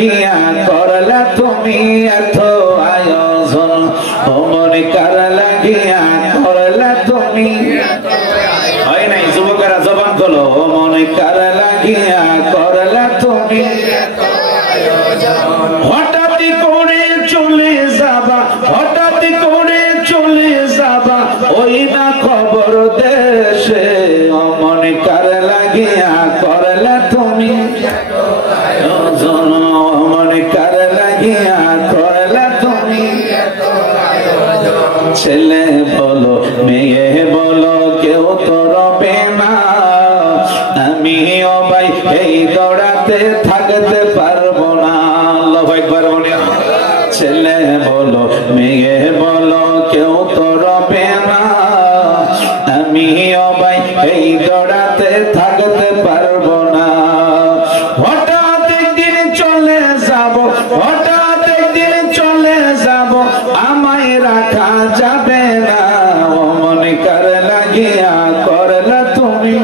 লাগিয়া করলা তুমি এত আয়োজন ও মন কার লাগিয়া করলা তুমি হয় নাই যুবকেরা জবান খোলো ও মন কার লাগিয়া করলা তুমি হঠাৎ করে চলে যাবা হঠাৎ করে চলে যাবা ওই না খবর দেশে ও মন কার লাগিয়া করলা তুমি মন কার লাগিয়া করলা তুমি ছেলে বলো মেয়ে বলো কেউ তো রবে না আমিও ভাই এই দৌড়াতে থাকতে পারবো না আল্লাহু আকবার বলে ছেলে বলো মেয়ে বলো কেউ তো রবে না আমিও ভাই এই দৌড়াতে থাকতে পারবো না হঠাৎ একদিন চলে যাব হঠাৎ একদিন চলে যাব আমায় রাখা যাবে না ও মন কার লাগিয়া করলা তুমি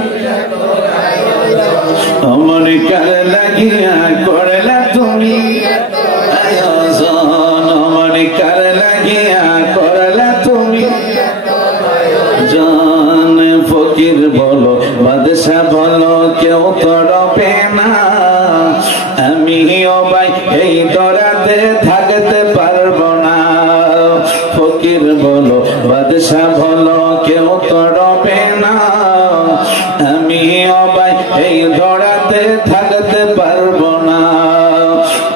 ও মন কার লাগিয়া করলা তুমি আয়োজন ও মন কার লাগিয়া করলা তুমি জান ফকির বলো বাদশা বলো কেউ তো রবে না আমিও ভাই এই দরাতে থাকতে পারবো না ফকির বলো বাদশা বলো কেউ তো রবে না আমিও ভাই এই দরাতে থাকতে পারবো না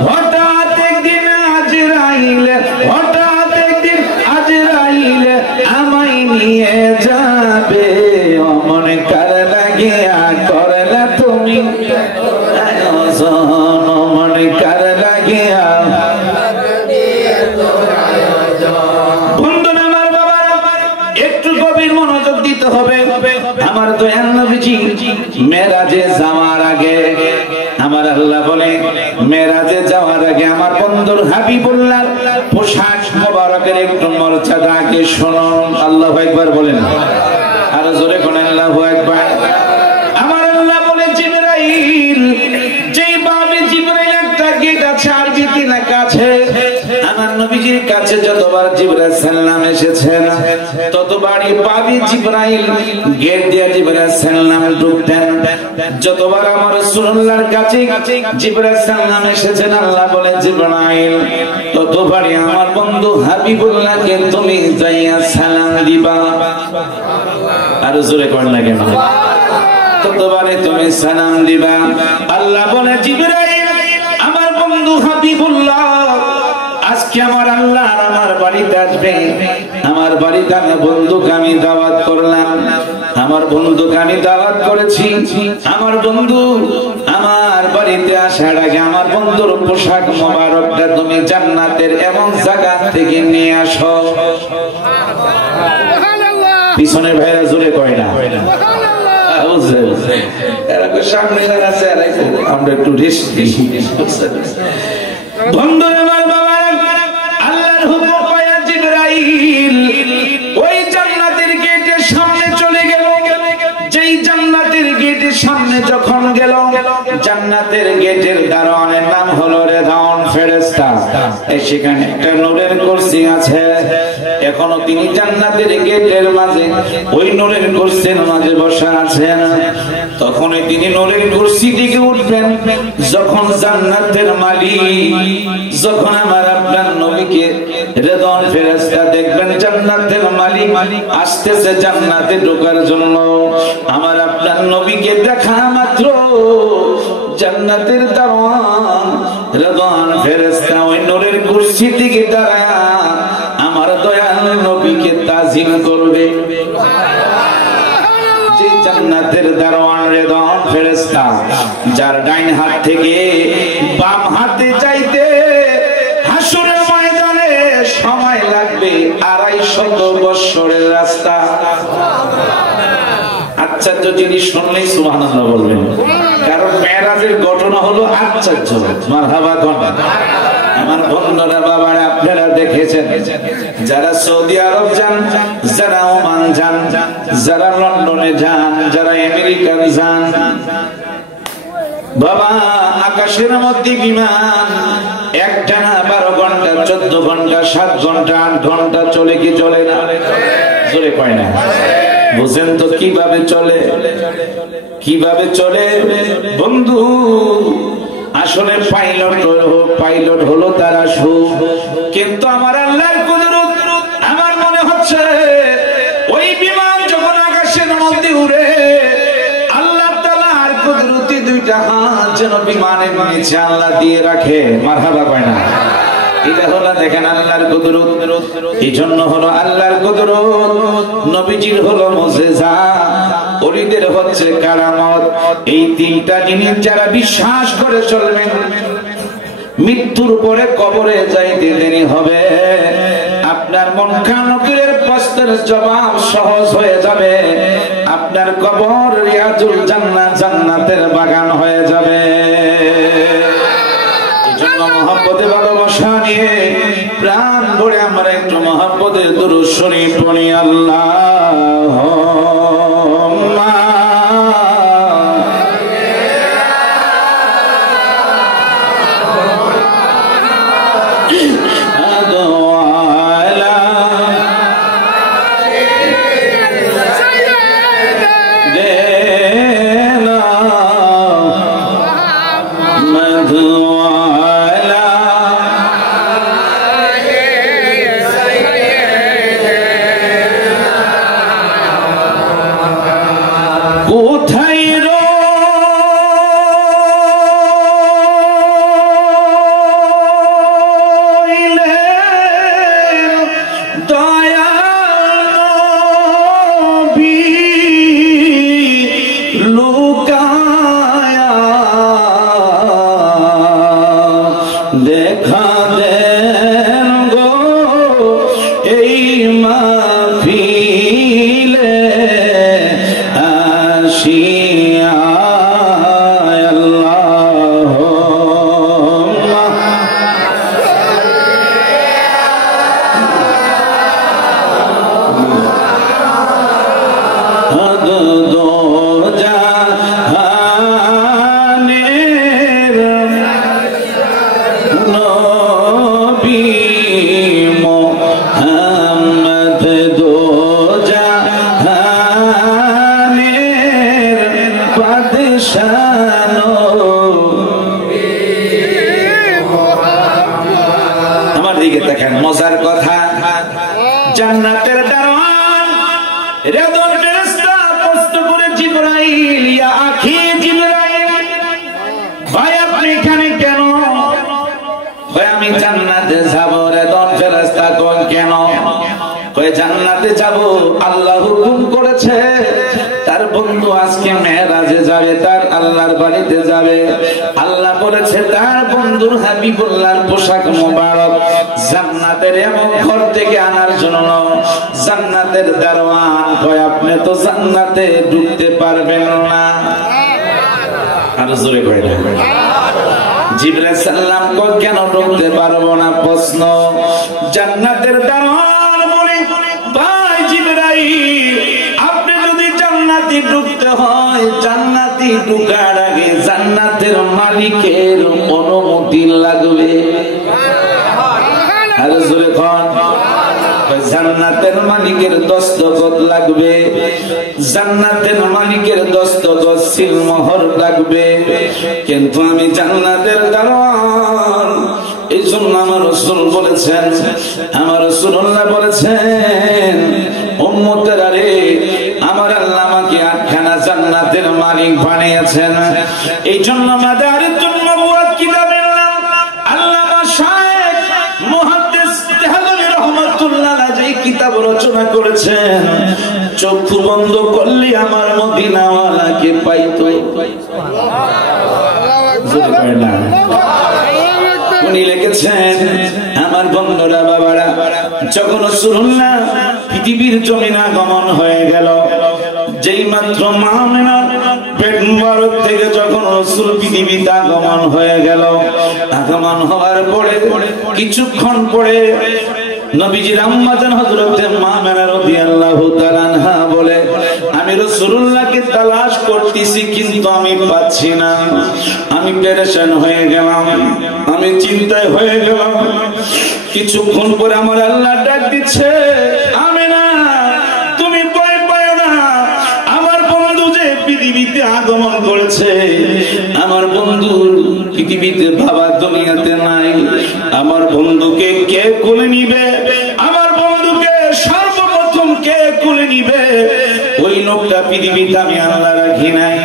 হঠাৎ একদিন আজরাইলে হঠাৎ একদিন আজরাইলে আমায় নিয়ে যাবে ও মন কার লাগিয়া করলা তুমি মন কার লাগিয়া বন্ধুরা আমার বাবারা একটু গভীর মনোযোগ দিতে হবে আমার দয়াল নবীজি মেরাজে যাওয়ার আগে আমার আল্লাহ বলে মেরাজে যাওয়ার আগে আমার বন্ধুর হাবিবুল্লাহর পোশাক মোবারকের একটু মর্যাদা আগে শুনুন আল্লাহু আকবার বলেন আর জোরে কোন আল্লাহু আকবার আমার আল্লাহ বলে জিবরাইল যেই বাবে জিবরাইল একটা গেট আছে আরবিতে লেখা আছে আমার নবীজির কাছে যতবার জিবরাইল সালাম এসেছেন ততবারই পাবি জিবরাইল গেট দিয়ে জিবরাইল সালাম ঢুকতেন যতবার আমার রাসূলুল্লাহর কাছে জিবরাইল সালাম এসেছেন আল্লাহ বলে জিবরাইল ততবারই আমার বন্ধু হাবিবুল্লাহকে তুমি যাইয়া সালাম দিবা আর জোরে কোন লাগে না ততবারে তুমি সালাম দিবা আল্লাহ বলে জিবরাইল আমার বন্ধু হাবিবুল্লাহ আজকে আমার আল্লাহ আমার বাড়িতে আসবে আমার বাড়িতে আমি বন্ধুকে আমি দাওয়াত করলাম আমার বন্ধুকে আমি দাওয়াত করেছি আমার বন্ধু আমার বাড়িতে আসার আগে আমার বন্ধুর পোশাক মোবারকটা তুমি জান্নাতের এমন জায়গা থেকে নিয়ে আসো পিছনের ভাইরা জোরে কয় না সামনে আছে আমরা একটু রেস্ট দিই বন্ধুরা আমার বাবা আল্লাহর হুকুম পায়া জিবরাইল ওই জান্নাতের গেটের সামনে চলে গেল যেই জান্নাতের গেটের সামনে যখন গেল জান্নাতের গেটের দারোয়ানের নাম হলো রেদাউন ফেরেশতা সেখানে একটা নূরের কুরসি আছে এখনো তিনি জান্নাতের গেটের মাঝে ওই নূরের কুরসির মাঝে বসে আছেন তখনই তিনি নূরের কুরসি থেকে উঠবেন যখন জান্নাতের মালিক যখন আমার আপনার নবীকে রেদাউন ফেরেশতা দেখবেন জান্নাতের মালিক আসতেছে জান্নাতে ঢোকার জন্য আমার আপনার নবীকে দেখা মাত্র জান্নাতের দারোয়ান রেদাউন ফেরেশতা ওই নূরের কুরসি থেকে দাঁড়ায় আমার দয়াল নবীকে তাজিম করবে যে জান্নাতের দারোয়ান রেদাউন ফেরেশতা যার ডাইন হাত থেকে বাম হাতে যাইতে হাসরের ময়দানে সময় লাগবে 250 বছরের রাস্তা আশ্চর্য জিনিস শুনলেই সুবহানাল্লাহ বলবেন কারণ মেরাজের ঘটনা হলো আশ্চর্য মারহাবা কোন আমার বন্ধুরা বাবারা আপনারা দেখেছেন যারা সৌদি আরব যান যারা ওমান যান যারা লন্ডনে যান যারা আমেরিকা যান বাবা আকাশের মধ্যে বিমান একটানা 12 ঘন্টা 14 ঘন্টা 7 ঘন্টা 8 ঘন্টা চলে কি চলে না? চলে কয় না? বুঝেন তো কিভাবে চলে, কিভাবে চলে বন্ধু? আসলে পাইলট হলো তারা সুখ, কিন্তু আমার আল্লাহর কুদরত আমার মনে হচ্ছে ওই বিমান যখন আকাশের মধ্যে উড়ে আল্লাহ তাআলার কুদরতি দুইটা হাত যেন বিমানের নিচে আল্লাহ দিয়ে রাখে। মারহাবা কয় না? এটা হলো দেখেন আল্লাহর কুদরত। এই জন্য হলো আল্লাহর কুদরত, নবীজির হলো মুজিজা, ওলিদের হচ্ছে কারামত। এই তিনটা জিনিস যারা বিশ্বাস করে চলবেন, মৃত্যুর পরে কবরে যাইতে দেরি হবে, আপনার মুনকার প্রশ্নের জবাব সহজ হয়ে যাবে, আপনার কবর রিয়াজুল জান্নাত, জান্নাতের বাগান হয়ে যাবে। মহব্বতে ভালোবাসা নিয়ে প্রাণ ভরে আমরা একটু মহব্বতের দুরূদ শরীফ পড়ি। আল্লাহুম্মা জান্নাতে যাব, আল্লাহ হুকুম করেছে। তার বন্ধু আজকে মেরাজে যাবে, তার আল্লাহর বাড়িতে যাবে। আল্লাহ বলেছে তার বন্ধুর হাবিবুল্লাহর পোশাক মোবারক জান্নাতের এমন ঘর থেকে আনার জন্য জান্নাতের দারওয়ান কয় আপনি তো জান্নাতে ঢুকতে পারবেন না। আর জোরে কয় না? জিবরাইল সাল্লাম কয় কেন ঢুকতে পারবো না? প্রশ্ন। জান্নাতের দারওয়ান আপনি যদি জান্নাতে ঢুকতে হয়, জান্নাতে ঢুকার আগে জান্নাতের মালিকের অনুমতি লাগবে। আর জোরে কোন? জান্নাতের মালিকের দস্তখত লাগবে, জান্নাতের মালিকের দস্তখত সিলমোহর লাগবে। কিন্তু আমি জান্নাতের দারওয়ান, এই জন্য আমার রাসূল বলেছেন, আমার রাসূলুল্লাহ বলেছেন উম্মতেরা রে, আমার আল্লাহ আমাকে 8খানা জান্নাতের মালিক বানিয়েছেন। এই জন্য মাদারিতুন নবুওয়াত কিতাবের নাম আল্লামা শাইখ মুহাদ্দিস দেহলভী রাহমাতুল্লাহ আলাইহি কিতাব রচনা করেছেন। চক্ষু বন্ধ করলে আমার মদিনাওয়ালাকে পাইতো। উনি লিখেছেন আমার বন্ধুরা বাবারা, যখন রাসূলুল্লাহ পৃথিবীর জমিনে আগমন হয়ে গেল, যেই মাত্র মা আমিনার পেট মুবারক থেকে যখন রাসূল পৃথিবীতে আগমন হয়ে গেল, আগমন হওয়ার পরে কিছুক্ষণ পরে নবীজির আম্মা জান হযরতে মা আমিনা রাদিয়াল্লাহু তাআলা আনহা বলে, আমি আমি রাসূলুল্লাহকে তালাশ করতেছি কিন্তু আমি পাচ্ছি না। আমি পেরেশান হয়ে গেলাম, আমি চিন্তায় হয়ে গেলাম। কিছুক্ষণ পরে আমার আল্লাহ ডাক দিচ্ছে, আমেনা তুমি ভয় পাও না, আমার বন্ধু যে পৃথিবীতে আগমন করেছে, আমার বন্ধু পৃথিবীতে বাবা দুনিয়াতে নাই। আমার বন্ধুকে কে কোলে নিবে, আমার বন্ধুকে সর্বপ্রথম কে কোলে নিবে, ওই লোকটা পৃথিবীতে আমি আল্লাহ রাখি নাই।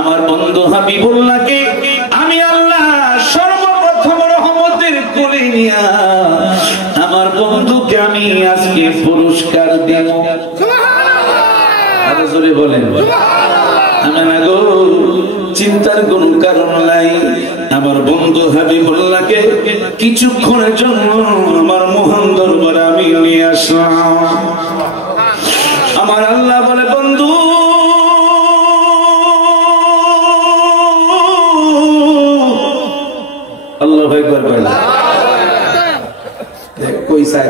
আমার বন্ধু হাবিবুল্লাহকে আমি আল্লাহ সর্বপ্রথম রহমতের কোলে নিয়া আমার বন্ধুকে আমি আজকে পুরস্কার দেব। আরো জোরে বলেন। আমেনা গো, চিন্তার কোন কারণ নাই। আমার বন্ধু হাবিবুল্লাহকে কিছুক্ষণের জন্য আমার মহান দরবারে আমি নিয়ে আসলাম। আমার আল্লাহ বলে, বন্ধু আল্লাহ ভাই করবে কই চাই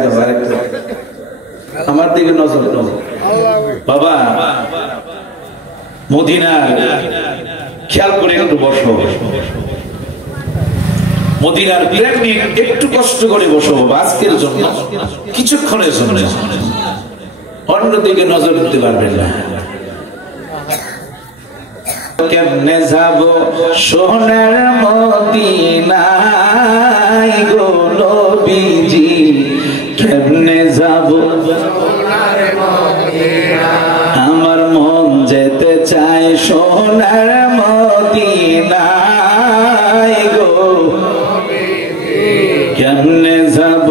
আমার দিকে নজর দাও বাবা। মদিনার খেয়াল করে একটু বসো, মদিনার প্রেম নিয়ে একটু কষ্ট করে বসো বাবা, আজকের জন্য কিছুক্ষণের জন্য। অন্যদিকে নজর দিতে পারবেন না। কেমনে যাব সোনার মদিনায় গো নবীজি, কেমনে যাব সোনার মদিনায়, আমার মন যেতে চায় সোনার মদিনায় গো নবীজি, কেমনে যাব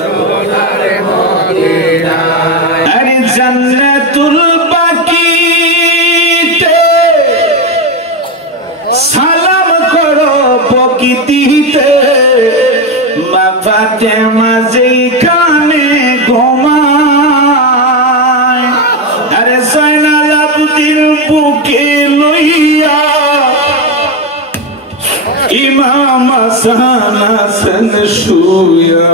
সোনার মদিনায়। আরে জান্নাতুল বাকিতে সালাম করো প্রকৃতিতে, মা ফাতেমা যেখানে ঘুমায়, আরে জয়নাল আবদিন বুকে লইয়া ইমাম হাসান হাসান শুয়া,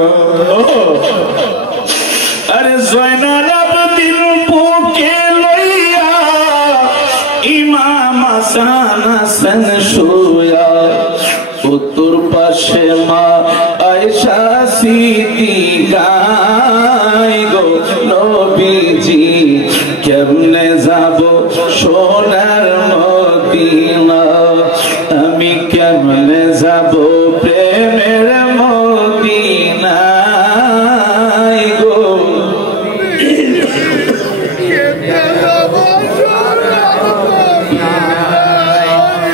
আরে জয়নাল আবদিন বুকে লইয়া ইমাম হাসান হাসান শুয়া, উত্তর পাশে মা আয়েশা সিদ্দিকায় গো নবীজি, কেমনে যাব সোনার মদিনা, আমি কেমনে যাব প্রেমের মদিনায় গো।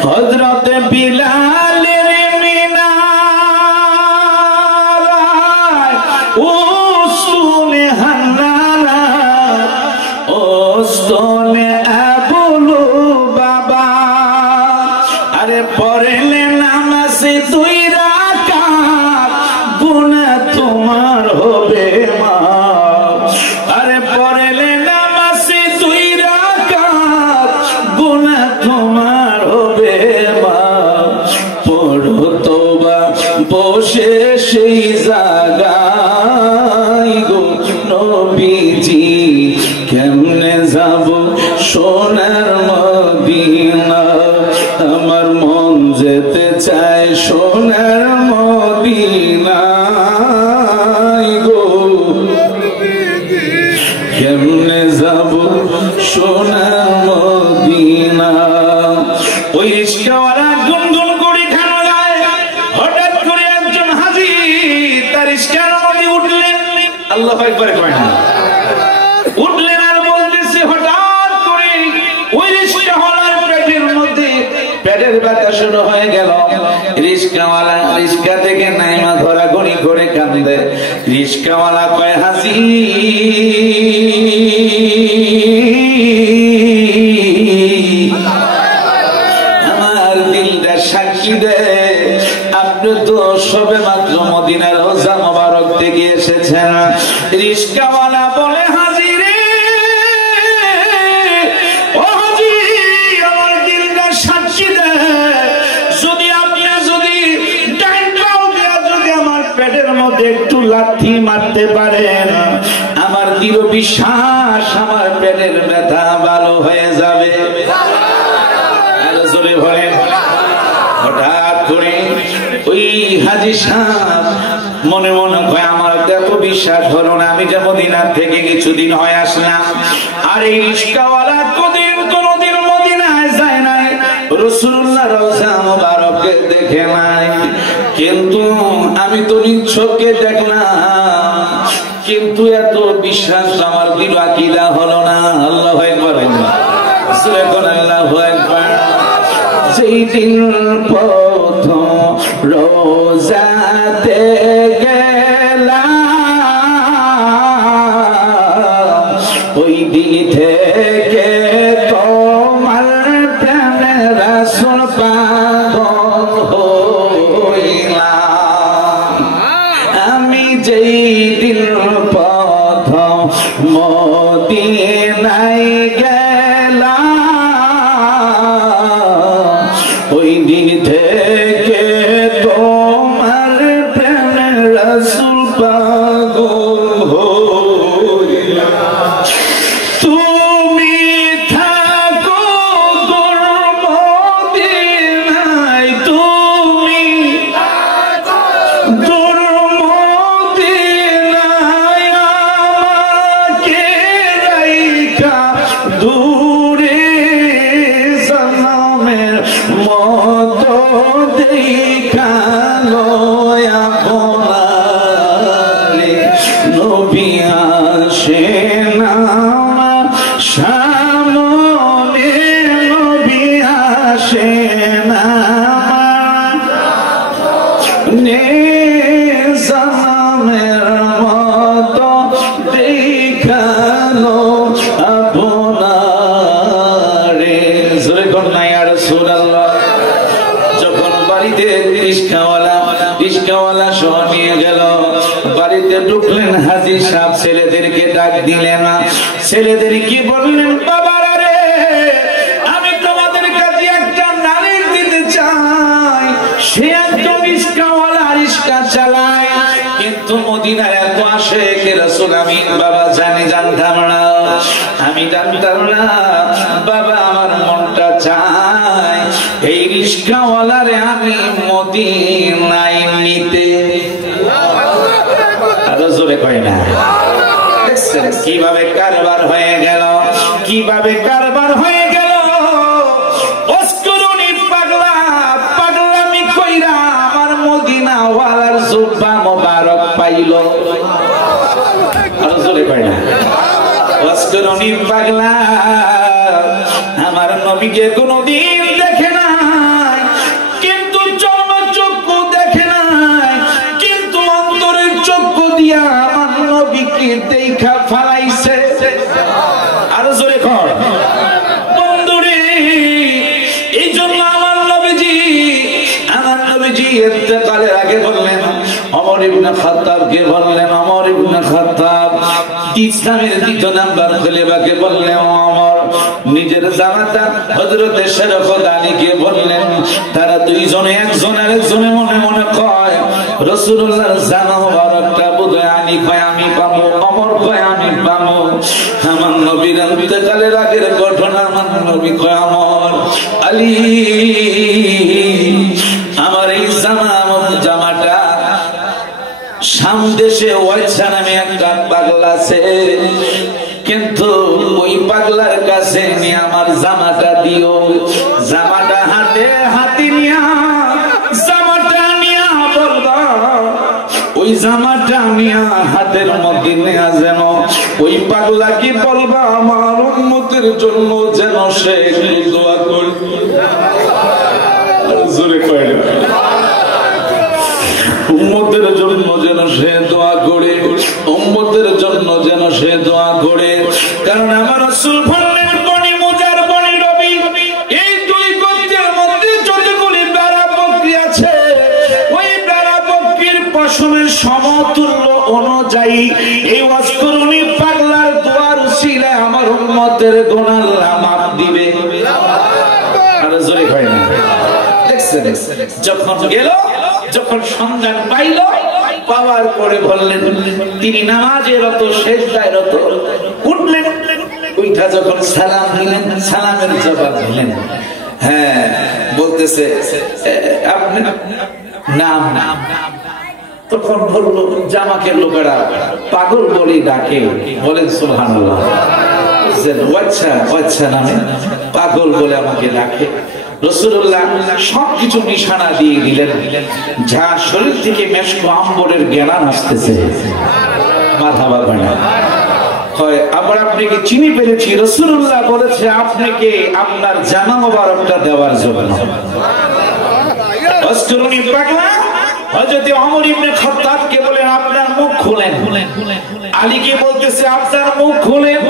হযরত বিলালের মিনারায় উসতুনে হান্নানা, উসতুনে আবুলু বাবা, আরে পড়লে নামাজে 2 রাকাত গুনাহ তোমার হবে মা, আরে পড়লে নামাজে 2 রাকাত গুনাহ তোমার হবে মা, পড়ো তোবা বসে সেই জায়গায় গো নবীজি, কেমনে যাব সোনার মদিনা, আমার মন যেতে চায় সোনার মদিনায় গো, কেমনে যাব সোনার মদিনা। ওই রিস্কাওয়ালা গুনগুন করে খানো যায়, হঠাৎ করে একজন হাজী তার রিস্কার মধ্যে উঠলেন, আল্লাহু আকবার কয় না, উঠলেন আর বলতেছে হঠাৎ করে ওই রিস্কাওয়ালার পেটের মধ্যে পেটের ব্যথা শুরু হয়ে গেল। রিস্কাওয়ালা রিস্কা থেকে নাইমা ধরাঘড়ি করে কান্দে। রিস্কাওয়ালা কয়, হাজী আমার দিলটা সাক্ষী দে, আপনি তো সবে মাত্র মদিনার রওজা মোবারক থেকে এসেছেন। রিস্কাওয়ালা বলে, হাজী রে, ও হাজী, আমার দিলটা সাক্ষী দে, যদি আপনি যদি ডাইন পাও দিয়া যদি আমার পেটের মধ্যে একটু লাথি মারতে পারেন, আমার দৃঢ় বিশ্বাস আমার পেটের ব্যথা ভালো হয়ে যাবে। হাজী সাহেব মনে মনে কয় আমার এত বিশ্বাস হলো না, আমি যে মদিনার থেকে কিছুদিন হয়ে আসলাম, আর এই রিস্কাওয়ালা কোনদিন মদিনায় যায় না, রাসূলুল্লাহ রওজা মুবারককে দেখে নাই, কিন্তু আমি তো নিচ্ছকে দেখলাম, কিন্তু এত বিশ্বাস আমার দিল আকীদা হলো না। আল্লাহু আকবার, আল্লাহু আকবার। যেই দিন প্রথম রোজাতে গেলাম, ওই দিন থেকে তোমার প্রেমে রাসূল পাগল হইলাম। আমি যেই দিন প্রথম মদিনায় গেলাম, ওই দিন থেকে তোমার প্রেমে রাসূল পাগল হইলাম। তুমি থাকো দূর মদিনায়, তুমি দূর মদিনায়, আমাকে রাইখা দূরে সনমের মতো দেখালো আপনারে, নবী আসেন আমার সামনে, নবী আসেন আমার সনমের মতো দেখালো আপনারে। জোরে কোন না ইয়া রাসূলুল্লাহ। যখন বাড়িতে রিস্কাওয়ালা সহ নিয়ে গেল, বাড়িতে ঢুকলেন হাজী সাহেব, ছেলেদেরকে ডাক দিলেন, ছেলেদের কি বললেন, বাবারা রে, আমি তোমাদের কাছে একটা নালিশ দিতে চাই, সে একজন রিস্কাওয়ালা, রিস্কা চালায়, কিন্তু মদিনার এত আশেক রাসূল আমি বাবা জানতাম না, আমি জানতাম না বাবা, আমার মনটা চায় এই রিস্কাওয়ালারে আমি মদিনায় নিতে। আরো জোরে কয় না। কিভাবে কারবার হয়ে গেল, কিভাবে কারবার হয়ে গেল। অস্করুনি পাগলা, পাগলামি কইরা আমার মদিনাওয়ালার জুব্বা মোবারক পাইল। আরো জোরে কয় না। অস্করুনি পাগলা আমার নবীকে কোনদিন দেখে নাই, কিন্তু চর্মচক্ষু দেখে নাই, কিন্তু অন্তরের চক্ষু দিয়া আমার নবীকে দেখা ফালাইছে। আরো জোরে কর বন্ধুরে। এই জন্য আমার নবীজি ইন্তেকালের আগে বললেন, ওমর ইবনে খাত্তাবকে বললেন, ওমর ইবনে খাত্তাব ইসলামের দ্বিতীয় নাম্বার খলিফাকে বললেন, ওমর নিজের জামাতা হযরত শরফত আলীকে বললেন, তারা দুইজনে একজন আরেকজনে মনে মনে কয় রাসূলুল্লাহর জামা মুবারকটা বোধহয় আলী কয় আমি পাবো, ওমর কয় আমি পাবো। আমার নবীর ইন্তেকালের আগের ঘটনা আমার নবী কয়, ওমর আলী আমার এই জামাটা শাম দেশে ওয়াইসা নামে একটা পাগলা আছে, কিন্তু ওই পাগলার কাছে নিয়ে আমার জামাটা দিও। জামাটা হাতে নিয়া জামাটা নিয়া বলবা, ওই জামাটা নিয়া হাতের মধ্যে নেয়া যেন ওই পাগলা কি বলবা, আমার উম্মতের জন্য যেন সে দোয়া করবে। জোরে কয় না। উম্মতের জন্য যেন সে দোয়া করে, উম্মতের জন্য যেন সে দোয়া করে। কারণ আমার রাসূল বললেন, বনি মুজার বনি রবি, এই দুই গোত্রের মধ্যে যতগুলি বেড়া বকরি আছে, ওই বেড়া বকরির পশমের সমতুল্য অনুযায়ী এই ওয়াসকুরুনি পাগলার দোয়ার উসিলায় আমার উম্মতের গুনাহ আল্লাহ মাফ দিবে। আর জোরে কয় না। যখন গেল, যখন সন্ধান পাইল, পাওয়ার পরে বললেন, তিনি নামাজে রত, সেজদায় রত, উঠলেন, উঠা যখন সালাম দিলেন, সালামের জবাব দিলেন। হ্যাঁ বলতেছে, নাম নাম তখন বললো জামাকের লোকেরা পাগল বলে ডাকে, বলেন সুবহানাল্লাহ। আচ্ছা আচ্ছা নামে পাগল বলে আমাকে ডাকে। রাসূলুল্লাহ সবকিছু নিশানা দিয়ে দিলেন, যার শরীর থেকে মেশকো আম্বরের জ্ঞান আসতেছে। মারহাবা বানা হয় আবার আপনাকে চিনি পেরেছি। রাসূলুল্লাহ বলেছে আপনাকে আপনার জামা মোবারকটা দেওয়ার জন্য। অস্করুনি পাগলা হযরত ওমর ইবনে খাত্তাবকে বলেন আপনার মুখ খুলেন। আলীকে বলতেছে আপনার মুখ খুলেন।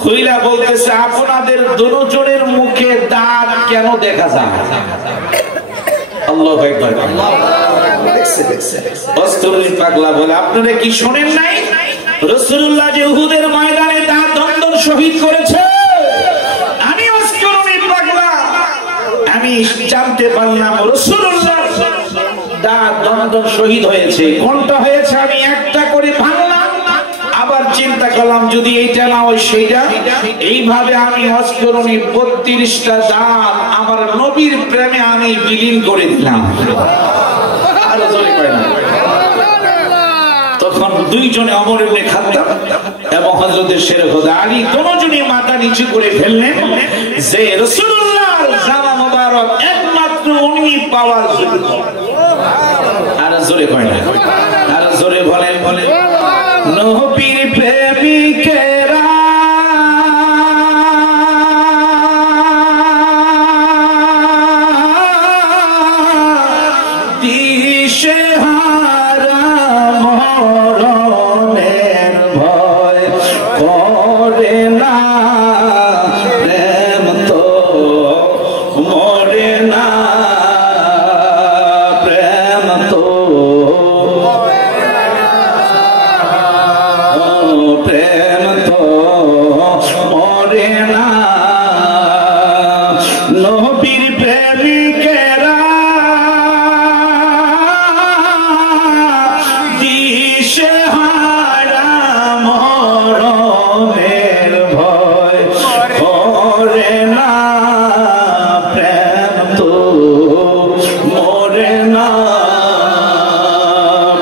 খুইলা বলতেছে আপনাদের দুজনের মুখে দাঁত কেন দেখা যায়? আল্লাহু আকবার। অস্করুনি পাগলা বলে আপনারা কি শুনেন নাই রাসূলুল্লাহ যে উহুদের ময়দানে তার দন্দন শহীদ করেছে? আমি অস্করুনি পাগলা আমি জানতে পারলাম রাসূলুল্লাহ দাঁত দন্দন শহীদ হয়েছে। কোনটা হয়েছে আমি একটা করে ভাঙলাম, আবার চিন্তা করলাম যদি এইটা না হয় সেইটা। এইভাবে আমি অস্করুনি 32টা দাঁত আমার নবীর প্রেমে আমি বিলীন করে দিলাম। আরো জোরে কয় না। তখন দুইজনে ওমর ইবনে খাত্তাব এবং হযরত শেরখুদা আলী দুজনেই মাথা নিচু করে ফেললেন যে রাসূলুল্লাহর জামা মোবারক একমাত্র উনি পাওয়ার যোগ্য। আর জোরে কয় না, আর জোরে বলেন বলেন নবীর প্রেমিকেরা দিশেহারা মরণের ভয় করে না, প্রেম তো মরে না, প্রেম তো প্রেম তো মরে না। নবীর প্রেমিকেরা দিশেহারা মরণের ভয় করে না, প্রেম তো মরে না,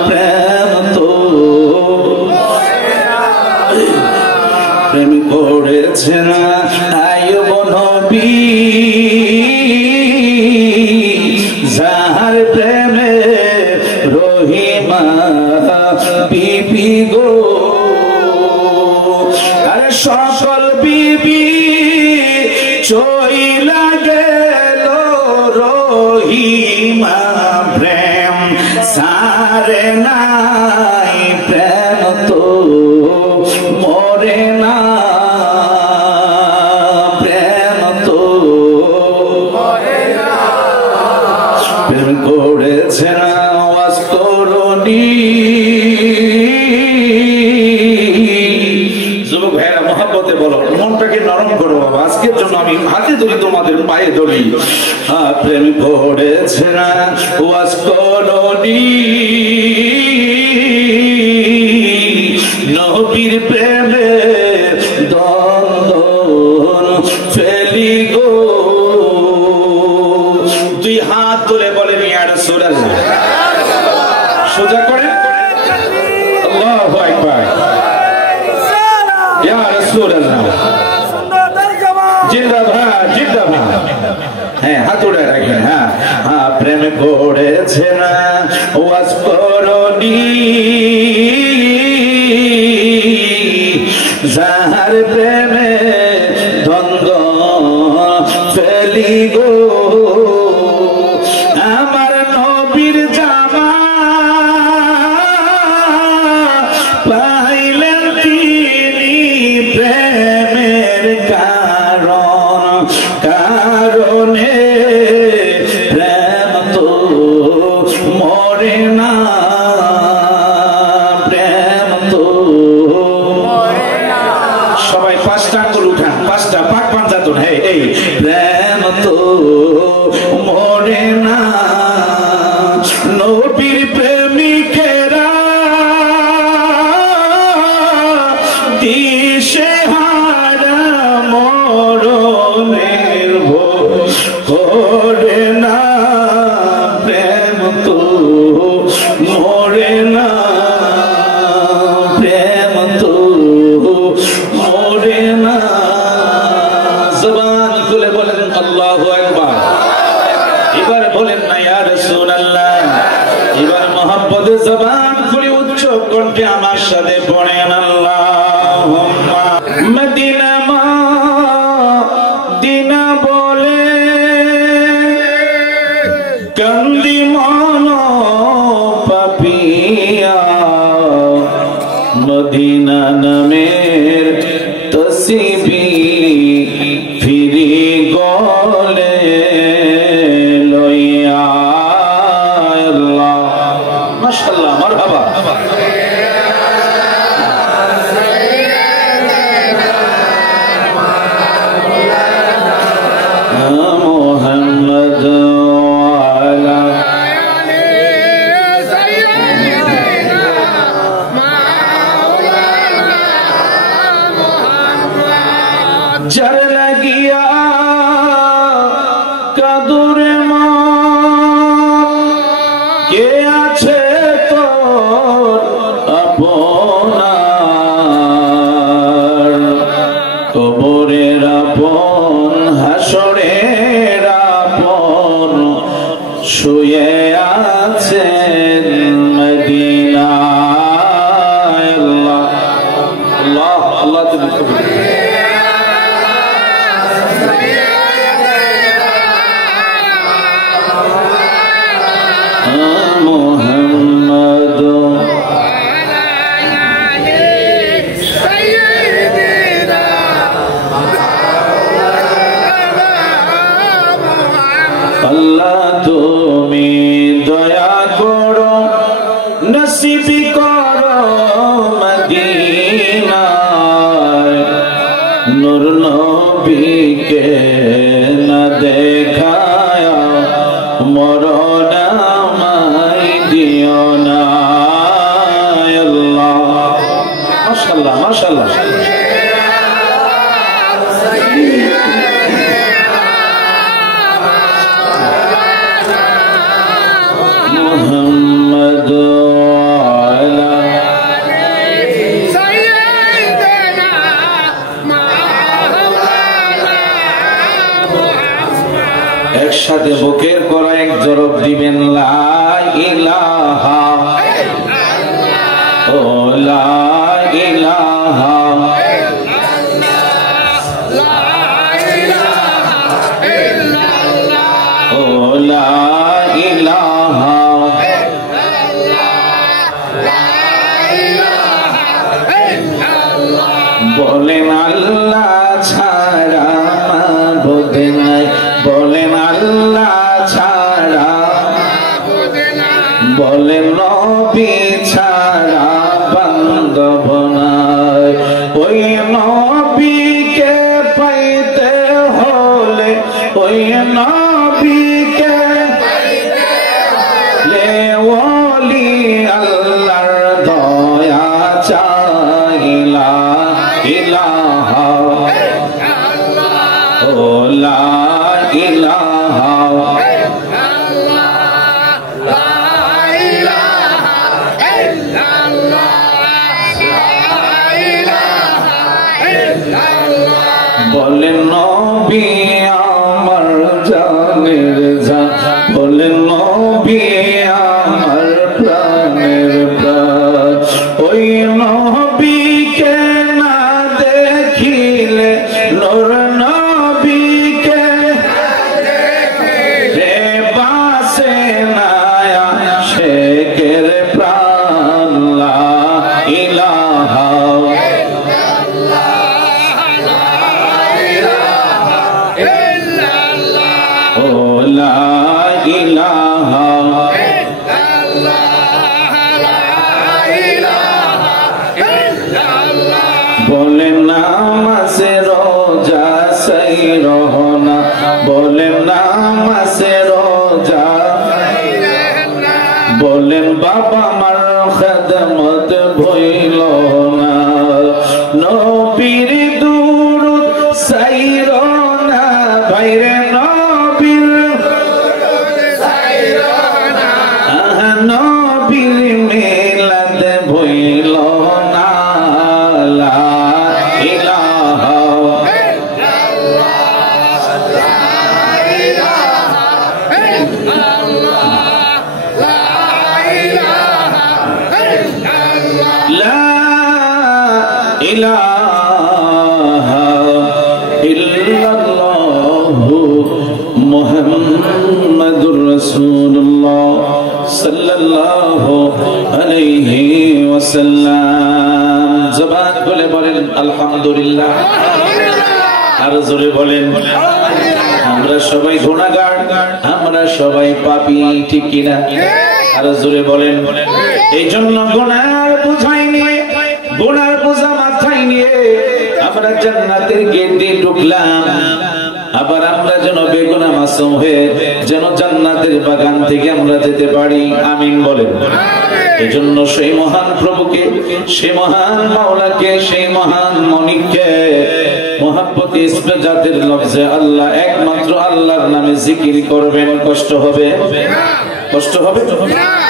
প্রেম তো প্রেম করেছে না আইয়ুব নবী, যাহার প্রেমে রহিমা বিবি গো। আরে সকল বিবি চইলা গেল, রহিমা প্রেম সারে নাই, প্রেম তো মরে না, প্রেম তো মরে না। প্রেম করেছে না অস্করুনি। যুবক ভাইরা মহব্বতে বলো, মনটাকে নরম করো বাবা, আজকের জন্য আমি হাতে ধরি তোমাদের পায়ে ধরি। প্রেম করেছে না অস্করুনি, নবীর প্রেমে দ্বন্দ্ব ফেলি গো। দুই হাত তুলে বলেন ইয়া রাসূলুল্লাহ, সোজা করেন আল্লাহু আকবার, ইয়া রাসূলুল্লাহ জিন্দাবাদ জিন্দাবাদ। হ্যাঁ হাত উঠে রাখবেন। হ্যাঁ হ্যাঁ প্রেম করেছে না অস্করুনি, যাহার প্রেমে দ্বন্দ্ব ফেলি গো। আমার নবীর জামা পাইলেন তিনি প্রেমের কারণে, প্রেম তো মরে না, প্রেম তো সবাই 5টা আঙ্গুল উঠান, 5টা পাক পাঞ্জাতন। হ্যাঁ এই প্রেম তো মরে না। নবীর প্রেমিকেরা দিশেহারা মরণের ভয় করে না, প্রেম তো এবার মহব্বতে জবান খুলে উচ্চ কণ্ঠে আমার সাথে পড়েন আল্লাহুম্মা মদিনা মদিনা বলে কান্দি মন পাপিয়া মদিনা নামের তসবিহ ফিরি গলে লইয়া আল্লাহ মাশাআল্লাহ মারহাবা जर लगिया कादुरे के आछे तोर अपनार कबरेर आपन हासरेर आपन शुये आछेन मदीनाय अल्लाह अल्लाह अल्लाह तुम अल्लाह तुमी दया करो नसीब करो मदीना नूर नबी के न देखाया मरण माई दियो ना अल्लाह माशाअल्लाह माशाअल्लाह محمد وعلى سيدنا مولانا একসাথে বুকের করা এক জরব দিবেন লা ইলাহা ও লা ইলাহা ও লা ইলাহা বলেন আল্লাহ ছাড়া মাবুদ নাই বলেন আল্লাহ ছাড়া বলেন নবী ছাড়া বান্ধব নাই ওই নবীকে পাইতে হলে ওই নবীকে লে ওলি আল্লাহর দয়া চাইলা ইলাহা ও লা ইলাহা বলেন নবী আমার জানের জান বলেন নবী আমার প্রাণের প্রাণ ওই নবীকে না দেখিলে নূর নবীকে রে বাসে না শেখের প্রাণ লা ইলাহা ও লা ইলাহা বলেন নামাজে রোজা সেই রহনা বলেন নামাজে রোজা বলেন বাবা মার খেদমত ভইল না নবীর দুরূদ সাইর না ভাইরে নবীর সাইর না নবীর মিলাদ ভইল না লা ইলাহা ইল্লাল্লাহ লা লা ইলাহা ইল্লাল্লাহু মুহাম্মাদুর রাসূলুল্লাহ সাল্লাল্লাহু আলাইহি ওয়াসাল্লাম। জবান খুলে বলেন আলহামদুলিল্লাহ। আর জোরে বলেন আমরা সবাই গুনাহগার, আমরা সবাই পাপী, ঠিক কিনা? আর জোরে বলেন। এই জন্য গুনার বোঝাই নিয়ে, গুনার বোঝা মাথায় নিয়ে আমরা জান্নাতের গেট দিয়ে ঢুকলাম, আবার আমরা যেন বেগুনাহ মাসুম হয়ে যেন জান্নাতের বাগান থেকে আমরা যেতে পারি। আমিন বলেন। এই জন্য সেই মহান প্রভুকে, সেই মহান মাওলাকে, সেই মহান মালিককে মুহাব্বতে ইসমে জাতের লফজে আল্লাহ, একমাত্র আল্লাহর নামে জিকির করবেন। কষ্ট হবে? কষ্ট হবে?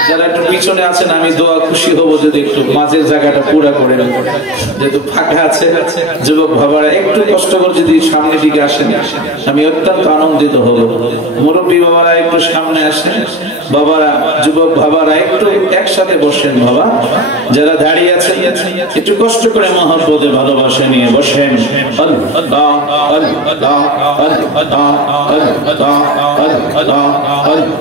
যারা একটু পিছনে আছেন আমি দোয়া খুশি হব যদি একটু মাঝের জায়গাটা পুরা করে নেন, যেহেতু ফাঁকা আছে। যুবক বাবারা একটু কষ্ট করে যদি সামনের দিকে আসেন আমি অত্যন্ত আনন্দিত হব। মুরব্বী বাবারা একটু সামনে আসেন, বাবারা যুবক বাবারা একটু একসাথে বসেন। বাবা যারা দাঁড়িয়ে আছেন একটু কষ্ট করে মহব্বতে ভালোবাসা নিয়ে বসেন। আল্লাহ আল্লাহ আল্লাহ আল্লাহ আল্লাহ আল্লাহ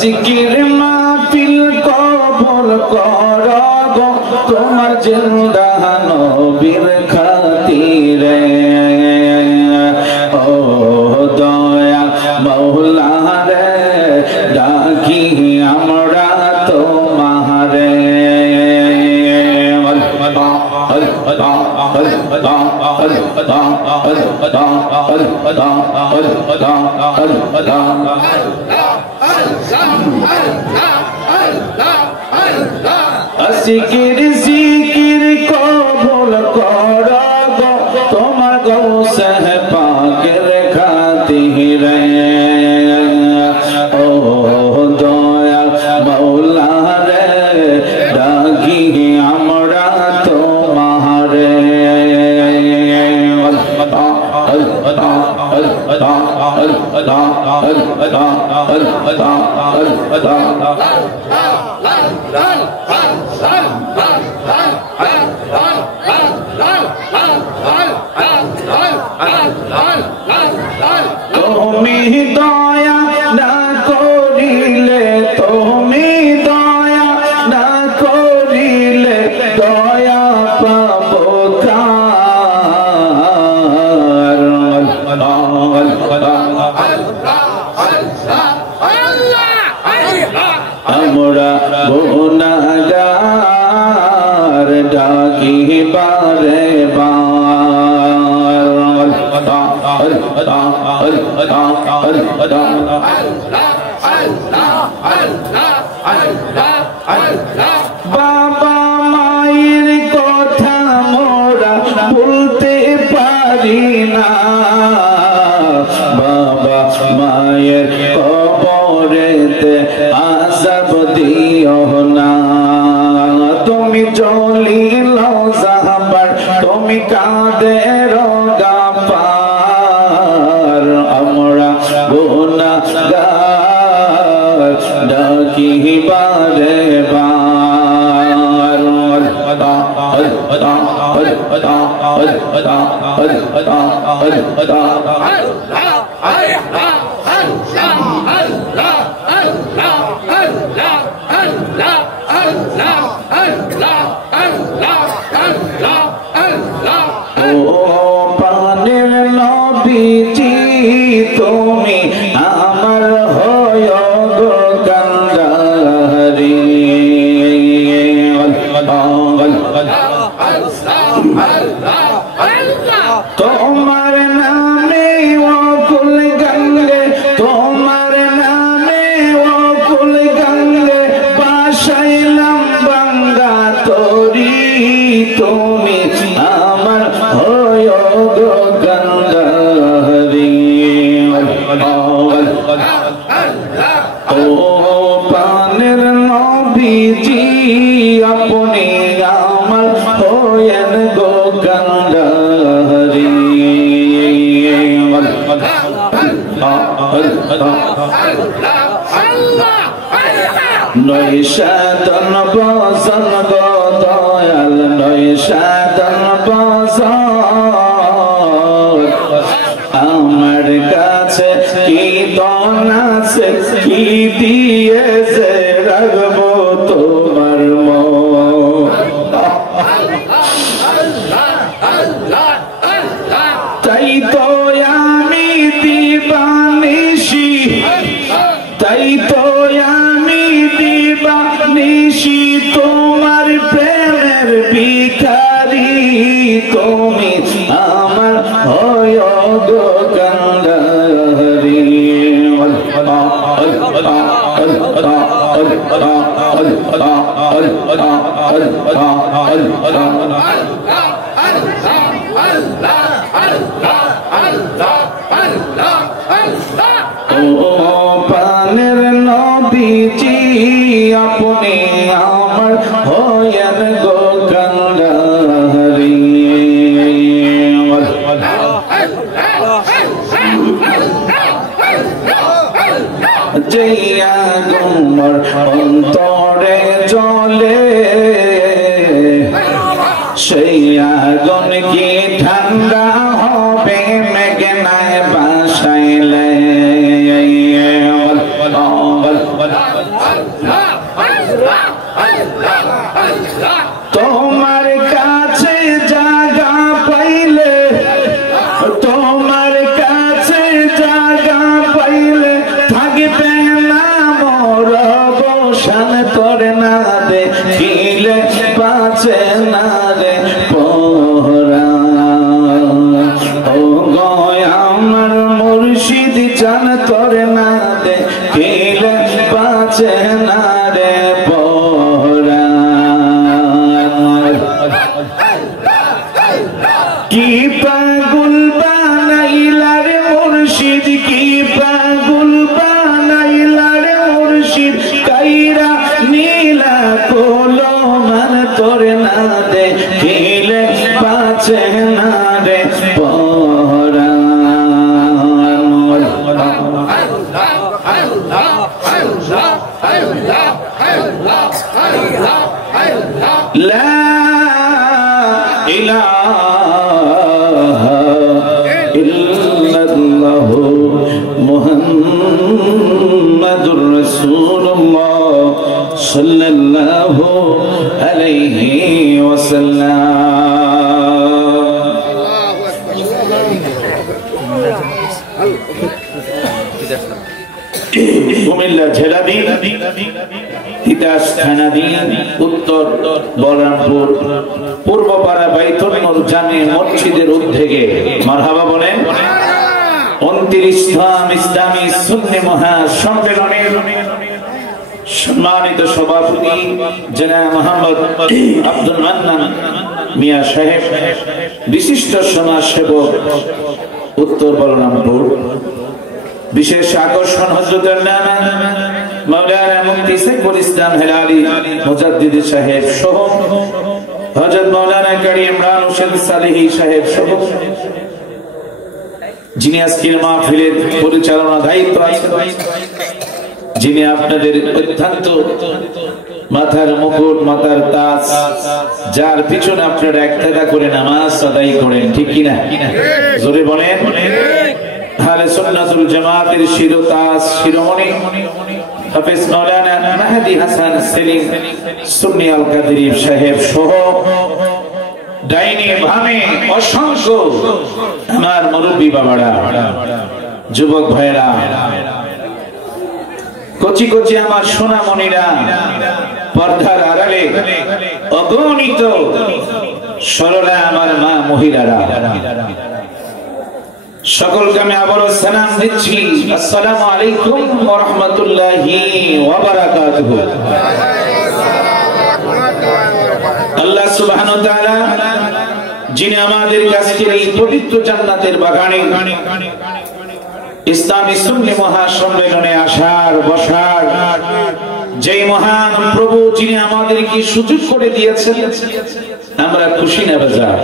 জিকির মাহফিল কবুল করো গো তোমার জিন্দা নবীর খাতিরে। ও দয়া মাওলা রে ডাকি আমরা তোমারে। জিকির জিকির কবুল করো গো তোমার গৌসে পাকের খাতিরে। ও দয়া মাওলা রে ডাকি আমরা তোমারে। তুমি দয়া না করিলে, তুমি দয়া না করিলে দয়া পাবো কার? আমরা গুনাহগার ডাকি বারে বার। বাবা মায়ের কথা মোরা ভুলতে পারি না, বাবা মায়ের কবরেতে আযাব দিও না। তুমি জলিল জাহাবার, তুমি কাদের গাফার, আমরা গুনাহগার ডাকি বারে বার। ও পানের নবীজি তুমি আমার হয় গো কান্ডারি। তোমার নামে ও কুল গঙ্গে, তোমার নামে ও কুল গঙ্গে বাসাইলাম বাঙ্গা তরি। তুমি আমার হয় গো কান্ডারি। ও পানের নবীজি আপনি আমার হয়েন গো কান্ডারি। নৈশাদন বসন গো দয়াল নৈশাদন বসন আমার কাছে কি দন আছে কি দিয়েছে রাখবো তোমার মন তাই তো আমি দিবানিশি তাই তো আমি দিবানিশি তোমার প্রেমের ভিখারি তুমি আমার হয় গো কান্ডারি ও পানের নবীজি আপনি আমার হয়েন গো কান্ডারি জয়া গুমর অন্তরে জলে সেই আগুন কি ঠান্ডা হবে মেঘনায় বাসাইলে তোমার কাছে জায়গা পাইলে তোমার কাছে জায়গা পাইলে থাকবে না মোর বসান তোর না দেখিলে বাঁচে না রে পোহরা ও গয় আমার মুর্শিদ জান তোর না দেখিলে বাঁচে না রে পোহরা কি পাগল বানাইলা রে মুর্শিদ কি পাগল বানাইলা রে মুর্শিদ কাইরা নীলা কোলো মান তোর না দেখিলে বাঁচে না রে পরাণ লা ইলাহা ইল্লাল্লাহু মুহাম্মাদুর রাসূলুল্লাহ সাল্লাল্লাহু আলাইহি ওয়াসাল্লাম। কুমিল্লা জেলাধীন তিতাস থানাধীন উত্তর বলরামপুর পূর্বপাড়া বাইতুল নূর জামে মসজিদের উদ্যোগে মারহাবা বলেন 29তম ইসলামী সুন্নি মহাসম্মেলনে সম্মানিত সভাপতি জনাব মোহাম্মদ আব্দুল মান্নান মিয়া সাহেব, বিশিষ্ট সমাজসেবক উত্তর বলরামপুর, বিশেষ আকর্ষণ হযরতের নামা মাওলানা মুফতি সাইফুল ইসলাম হেলালি মুজাদ্দিদ সাহেব সহ হযরত মাওলানা কারি ইমরান হোসেন সালেহী সাহেব সহ যিনি আজকের মাহফিলের পরিচালনা দায়িত্ব আছেন, যিনি আপনাদের অত্যন্ত মাথার মুকুট মাথার তাজ, যার পিছনে আপনারা একতাদা করে নামাজ আদায় করেন, ঠিক কিনা? জোরে বলেন। আহলে সুন্নাতুল জামাতের শিরোতাজ শিরোমণি হাফেজ মাওলানা মেহেদী হাসান সেলিম সুন্নি আল কাদেরী সাহেব সহ ডাইনি ভামে অসংখ্য আমার মুরব্বী বাবারা, যুবক ভাইরা, কচি কচি আমার সোনামণিরা, পর্দার আড়ালে অগণিত সরলা আমার মা মহিলারা, সকলকে আমি আবারও সালাম দিচ্ছি। আসসালামু আলাইকুম ওয়া রাহমাতুল্লাহি ওয়া বারাকাতুহু। আল্লাহ সুবহানাহু ওয়া তাআলা যিনি আমাদের কাছে এই পবিত্র জান্নাতের বাগানে ইসলামী সুন্নি মহাসম্মেলনে আসার বসার যেই মহান প্রভু যিনি আমাদেরকে সুযোগ করে দিয়েছেন, আমরা খুশি না বেজার?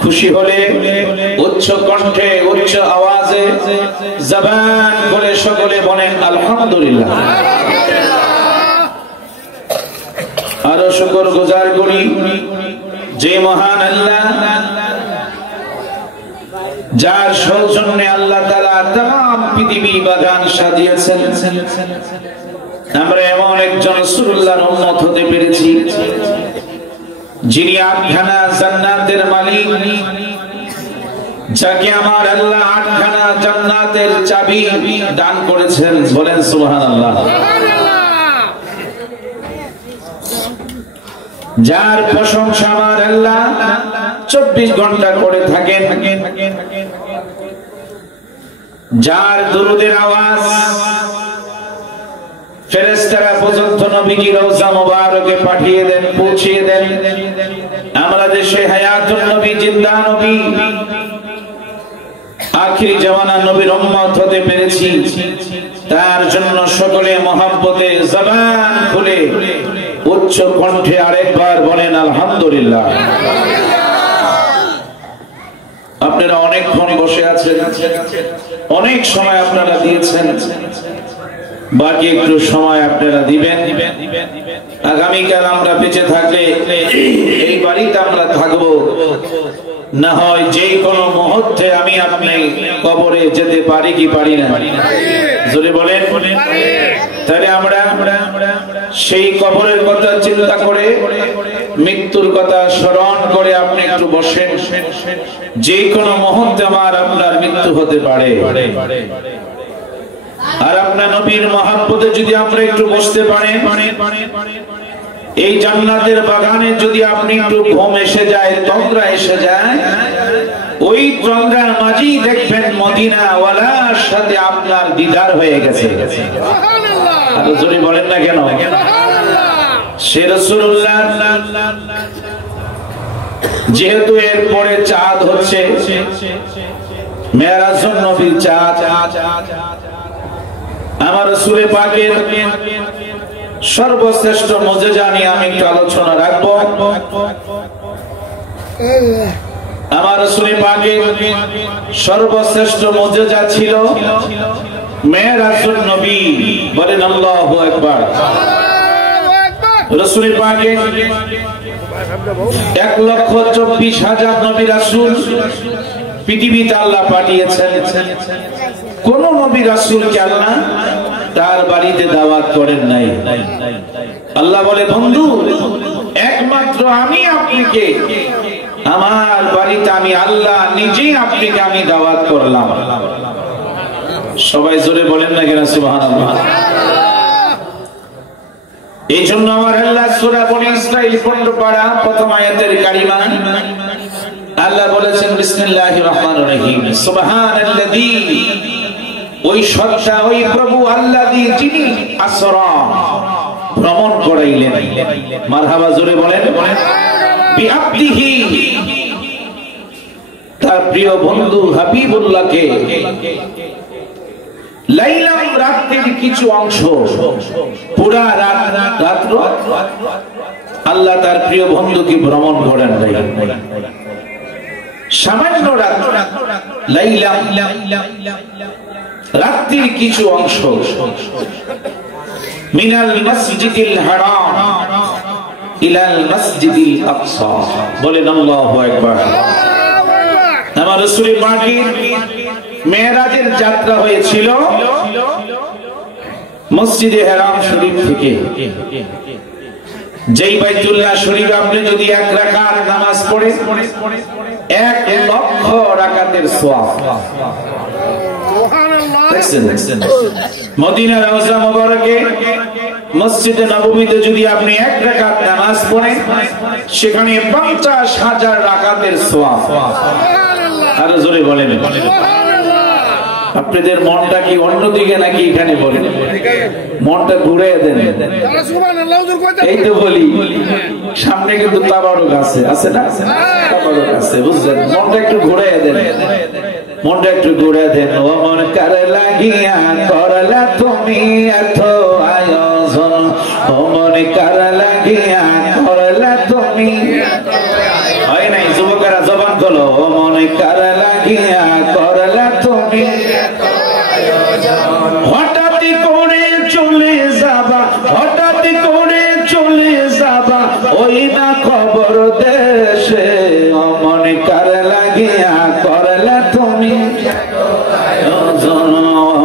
খুশি হলে উচ্চ কণ্ঠে উচ্চ আওয়াজে জবান করে সকলে বলেন আলহামদুলিল্লাহ। আরো শুকর গুজার করি যে মহান আল্লাহ, যার সৌজন্যে আল্লাহ তাআলা तमाम পৃথিবী বাগান সাজিয়েছেন। আমরা এমন একজন রাসূলুল্লাহর উম্মত হতে পেরেছি যিনি আটখানা জান্নাতের মালিক, যাকে আমার আল্লাহ আটখানা জান্নাতের চাবি দান করেছেন। বলেন সুবহানাল্লাহ। যার প্রশংসা আমার আল্লাহ 24 ঘন্টা করে থাকেন, যার দুরূদের আওয়াজ ফেরেশতারা পর্যন্ত নবীর রওজা মুবারকে পাঠিয়ে দেন, পৌঁছিয়ে দেন। আমরা দেশে হায়াতুন নবী, জিন্দা নবী, আখিরি জামানা নবীর উম্মত হতে পেরেছি। তার জন্য সকলে মহব্বতে জবান খুলে উচ্চ কণ্ঠে আরেকবার বলেন আলহামদুলিল্লাহ। আপনারা অনেকক্ষণ বসে আছেন, অনেক সময় আপনারা দিয়েছেন, বাকি একটু সময় আপনারা দিবেন। আগামীকাল আমরা বেঁচে থাকলে এই বাড়িতে আমরা থাকবো, না হয় যে কোনো মুহূর্তে আমি আপনি কবরে যেতে পারি কি পারি না? যদি বলেন তাহলে আমরা সেই কবরের কথা চিন্তা করে, মৃত্যুর কথা স্মরণ করে আপনি একটু বসেন। যে কোনো মুহূর্তে আমার আপনার মৃত্যু হতে পারে, আর আপনার নবীর মহব্বতে যদি আমরা একটু বসতে পারি, এই জান্নাতের বাগানে যদি আপনি একটু ঘুম এসে যায়, তন্দ্রা এসে যায়, ওই তন্দ্রার মাঝেই দেখবেন মদিনা ওয়ালার সাথে আপনার দিদার হয়ে গেছে। আর যদি বলেন না কেন, সে রাসূলুল্লাহ যেহেতু এর পরে চাঁদ হচ্ছে মেরাজুন নবীর চাঁদ, আমার রাসূল পাকের সর্বশ্রেষ্ঠ মুজিজা নিয়ে আমি একটু আলোচনা রাখবো। আমার রাসূল পাকের সর্বশ্রেষ্ঠ মুজিজা ছিল মেরাজুন নবী। বলেন আল্লাহু আকবার। রাসূল পাকের 1,24,000 নবী রাসূল পৃথিবীতে আল্লাহ পাঠিয়েছেন। কোন নবী রাসূলকে আল্লাহ তার বাড়িতে দাওয়াত করেন নাই। আল্লাহ বলে, বন্ধু একমাত্র আমি আপনাকে আমার বাড়িতে, আমি আল্লাহ নিজেই আপনাকে আমি দাওয়াত করলাম। সবাই জোরে বলেন না কেন সুবহানাল্লাহ। এই জন্য আমার আল্লাহ সূরা বনী ইসরাঈল 15 পারা প্রথম আয়াতের কারিমা আল্লাহ বলেছেন বিসমিল্লাহির রহমানির রহিম, সুবহানাল্লাযী, ওই সত্তা, ওই প্রভু আল্লাযী, যিনি আসরা ভ্রমণ করাইলেন। মারহাবা জোরে বলেন। বিআবদিহি, তার প্রিয় বন্ধু হাবিবুল্লাহকে, লাইলাম, রাতের কিছু অংশ, পুরা রাত্র আল্লাহ তার প্রিয় বন্ধুকে ভ্রমণ করেন নাই। সামান্য রাত, লাইলাম, রাতের কিছু অংশ, মিনাল মসজিদিল হারাম ইলাল মসজিদিল আকসা। বলেন আল্লাহু আকবার। আমার রাসূল পাকের মেরাজের যাত্রা হয়েছিল মসজিদে হারাম শরীফ থেকে। যেই বাইতুল্লাহ শরীফ আপনি যদি 1 রাকাত নামাজ পড়ে 1,00,000 রাকাতের সওয়াব। দেখছেন মদিনার রওজা মুবারকে মসজিদে নববীতে যদি আপনি 1 রাকাত নামাজ পড়েন, সেখানে 50,000 রাকাতের সওয়াব। আর জোরে বলেন। আপনাদের মনটা কি অন্যদিকে নাকি এখানে? বলেন, মনটা ঘুরে দেন। এই তো বলি, সামনে কিন্তু তাবারক আছে, আছে না? তাবারক আছে, বুঝলেন? মনটা একটু ঘুরে দেন, মনটা একটু ঘুরে দেন। ও মন কার লাগিয়া করলা তুমি এত আয়োজন, ও মন কার লাগিয়া করলা তুমি। হয় নাই যুবকেরা, জবান হলো মনে কার লাগিয়া করলা তুমি হঠাৎ করে চলে যাবা, হঠাৎ করে চলে যাবা ওই না খবর দেশে, মনে কার লাগিয়া করলা তুমি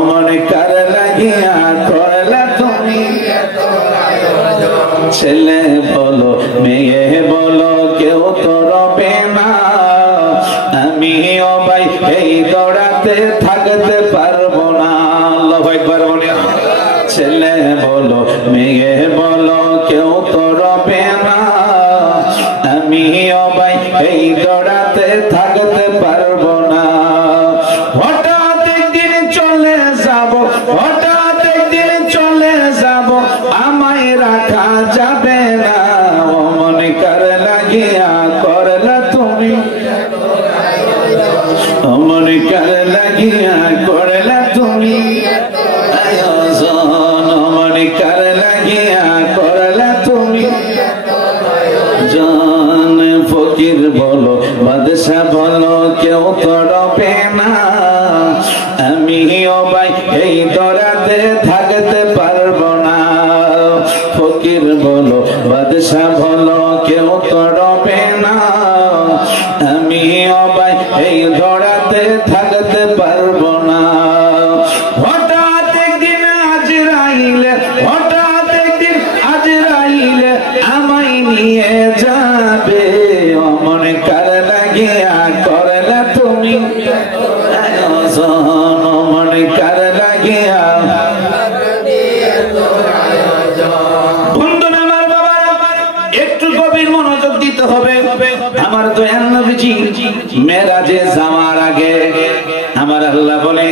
মনে কার লাগিয়া করলা তুমি। ছেলে বলো মেয়ে বলো কেউ তো রবে না, আমিও ভাই এই দৌড়াতে থাকতে পারবো না। আল্লাহু আকবার বলে। ছেলে বলো মেয়ে বলো কেউ তো রবে না, আমিও ভাই এই দৌড়াতে থাকতে পারবো না। হঠাৎ একদিন চলে যাব, হঠাৎ একদিন চলে যাব, আমায় রাখা যাবে না, ও মনে কার লাগিয়া করলা তুমি মনে কার লাগিয়া করলা তুমি আয়োজন, মনে কার লাগিয়া করলা তুমি জান। ফকির বলো বাদশা বলো কেউ তো রবে না, আমিও ভাই এই দরাতে থাকতে পারবো না। ফকির বলো বাদশা বলো কেউ তো রবে না, আমিও ভাই এই দরাতে থাকতে পারবো না। হঠাৎ একদিন আজরাইল, হঠাৎ একদিন আজরাইল আমায় নিয়ে যাবে, মনে কার লাগিয়া করলা তুমি মনে কার লাগিয়া। বন্ধুরা আমার বাবারা একটু গভীর মনোযোগ দিতে হবে। আমার দয়াল নবীজি মেরাজে যাওয়ার আগে আমার আল্লাহ বলে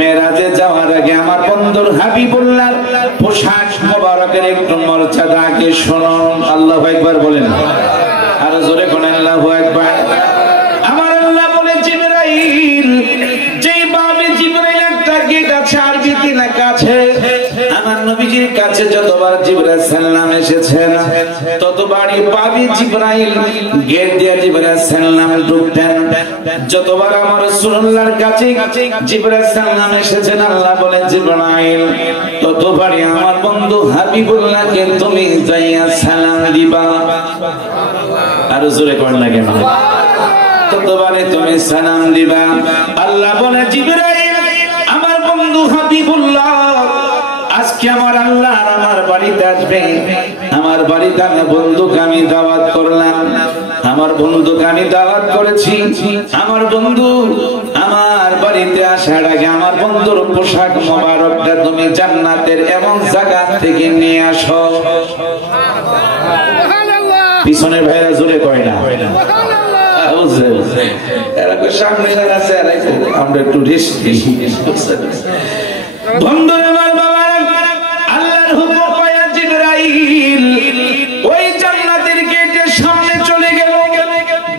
মেরাজে যাওয়ার আগে আমার বন্ধুর হাবিবুল্লাহর পোশাক মোবারকের একটু মর্যাদা আগে শুনুন। আল্লাহু আকবার বলেন, আরো জোরে কোন আল্লাহু আকবার। আমার আল্লাহ বলে জিবরাইল, যেই বাবে জিবরাইল একটা গেট আছে আরবিতে লেখা আছে, আমার নবীজির কাছে যতবার জিবরাইল সালাম এসেছেন ততবারই পাবি জিবরাইল গেট দিয়ে জিবরাইল সালাম ঢুকতেন। যতবার আমার রাসূলুল্লাহর কাছে জিবরাইল সালাম এসেছেন আল্লাহ বলে জিবরাইল ততবারই আমার বন্ধু হাবিবুল্লাহকে তুমি যাইয়া সালাম দিবা। আরো জোরে করেন না কেন? ততবারে তুমি সালাম দিবা। আল্লাহ বলে জিবরাইল আমার বন্ধু হাবিবুল্লাহ আজকে আমার আল্লাহ আর আমার বাড়িতে আসবে, আমার বাড়িতে আমি বন্ধুকে আমি দাওয়াত করলাম, আমার বন্ধুকে আমি দাওয়াত করেছি। আমার বন্ধু আমার বাড়িতে আসার আগে আমার বন্ধুর পোশাক মোবারকটা তুমি জান্নাতের এমন জায়গা থেকে নিয়ে আসো। পিছনের ভাইরা জোরে কয় না, সামনে আছে আমরা একটু রেস্ট দিই। বন্ধুরা আমার বাবারা আল্লাহর হুকুম পায়া জিবরাইল ওই জান্নাতের গেটের সামনে চলে গেল।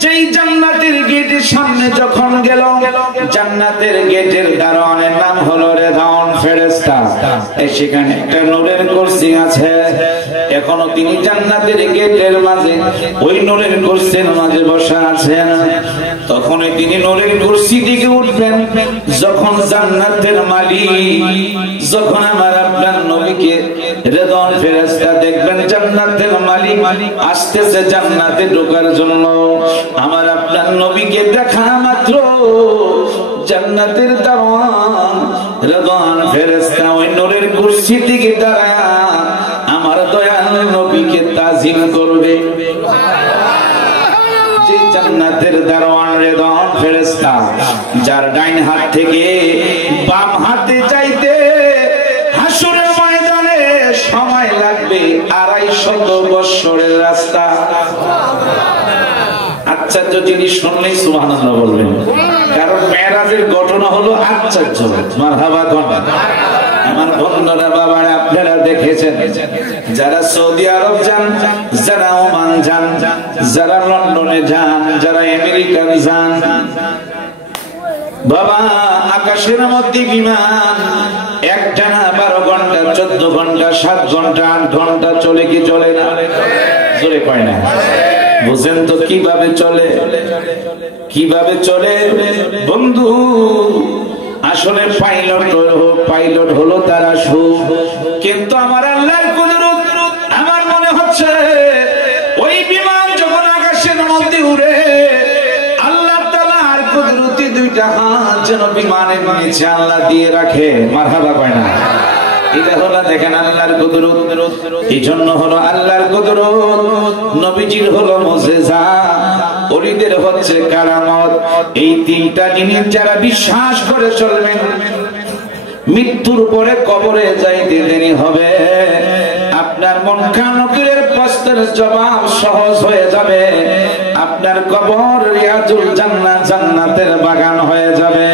যেই জান্নাতের গেটের সামনে যখন গেল, জান্নাতের গেটের দারোয়ানের নাম হলো রেদাউন ফেরেশতা। সেখানে একটা নূরের কুরসি আছে, এখনো তিনি জান্নাতের গেটের মাঝে ওই নূরের কুরসির মাঝে বসা আছেন। তখন তিনি নূরের কুরসি থেকে উঠবেন যখন জান্নাতের মালিক, যখন আমার আপনার নবীকে রেদাউন ফেরেশতা দেখবেন জান্নাতের মালিক আসতেছে জান্নাতে ঢোকার জন্য, আমার আপনার নবীকে দেখা মাত্র জান্নাতের দারোয়ান রেদাউন ফেরেশতা ওই নূরের কুরসি থেকে দাঁড়ায় আমার দয়াল নবীকে তাজিম করবে। যে জান্নাতের দারোয়ান রেদাউন ফেরেশতা যার ডাইন হাত থেকে বাম হাতে যাইতে হাসরের ময়দানে সময় লাগবে 250 বছরের রাস্তা। আশ্চর্য জিনিস শুনলেই সুবহানাল্লাহ বলবেন, কারণ মেরাজের ঘটনা হলো আশ্চর্য। মারহাবা কোন আমার বন্ধুরা বাবারা আপনারা দেখেছেন, যারা সৌদি আরব যান, যারা ওমান যান, যারা লন্ডনে যান, যারা আমেরিকান যান, বাবা আকাশের মধ্যে বিমান একটানা 12 ঘন্টা 14 ঘন্টা 7 ঘন্টা 8 ঘন্টা চলে কি চলে না? জোরে কয় না? বুঝেন তো কিভাবে চলে, কিভাবে চলে বন্ধু। আসলে পাইলট হলো তারা সুখ, কিন্তু আমার আল্লাহর কুদরত, আমার মনে হচ্ছে ওই বিমান যখন আকাশের মধ্যে উড়ে, আল্লাহ তাআলার কুদরতি দুইটা হাত যেন বিমানের নিচে আল্লাহ দিয়ে রাখে। মারহাবা কয় না? এটা হলো দেখেন আল্লাহর কুদরত। এই জন্য হলো আল্লাহর কুদরত, নবীজির হলো মুজিজা, ওলিদের হচ্ছে কারামত। এই তিনটা জিনিস যারা বিশ্বাস করে চলবেন, মৃত্যুর পরে কবরে যাইতে দেরি হবে, আপনার মুনকার নকিরের প্রশ্নের জবাব সহজ হয়ে যাবে, আপনার কবর রিয়াজুল জান্নাত, জান্নাতের বাগান হয়ে যাবে।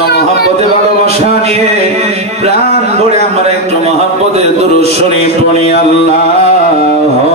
মহব্বতে ভালোবাসা নিয়ে প্রাণ ভরে আমরা একটু মহব্বতের দুরূদ শরীফ পড়ি। আল্লাহুম্মা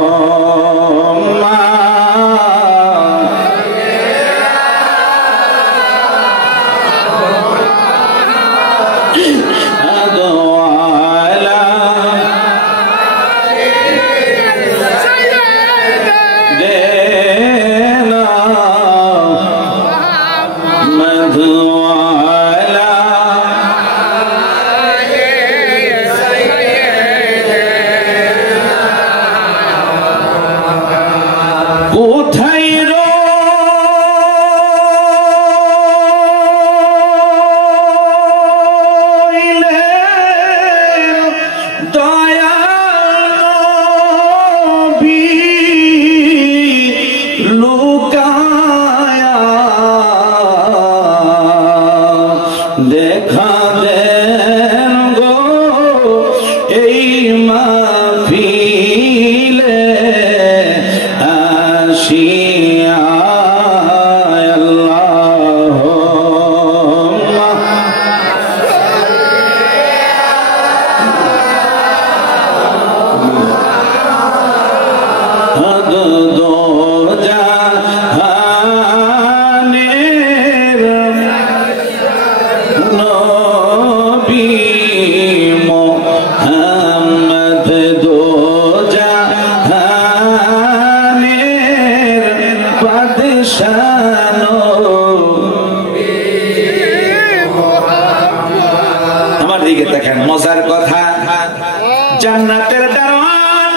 জান্নাতের দারওয়ান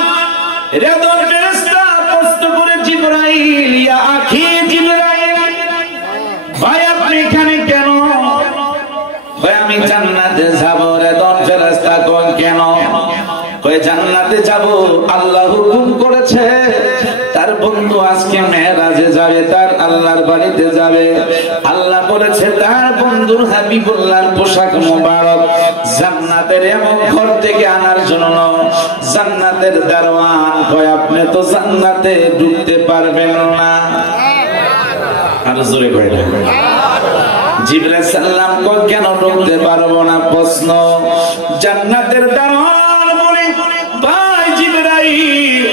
রেদর ফেরেশতা প্রশ্ন করে জিবরাইল, ইয়া আখি জিবরাইল, ভাই আপনি এখানে কেন? ভাই আমি জান্নাতে যাব। রেদর ফেরেশতা কয় কেন? কয় জান্নাতে যাব, আল্লাহ হুকুম করেছে তার বন্ধু আজকে মেরাজে যাবে, তার আল্লাহর বাড়িতে যাবে। আল্লাহ বলেছে তার বন্ধুর হাবিবুল্লাহর পোশাক মোবারক জান্নাতের এমন ঘর থেকে আনার জন্য। জান্নাতের দারওয়ান কয় আপনি তো জান্নাতে ঢুকতে পারবেন না। আর জোরে কয় না। জিবরাইল সাল্লাম কয় কেন ঢুকতে পারবো না? প্রশ্ন। জান্নাতের দারওয়ান বলে, ভাই জিবরাইল,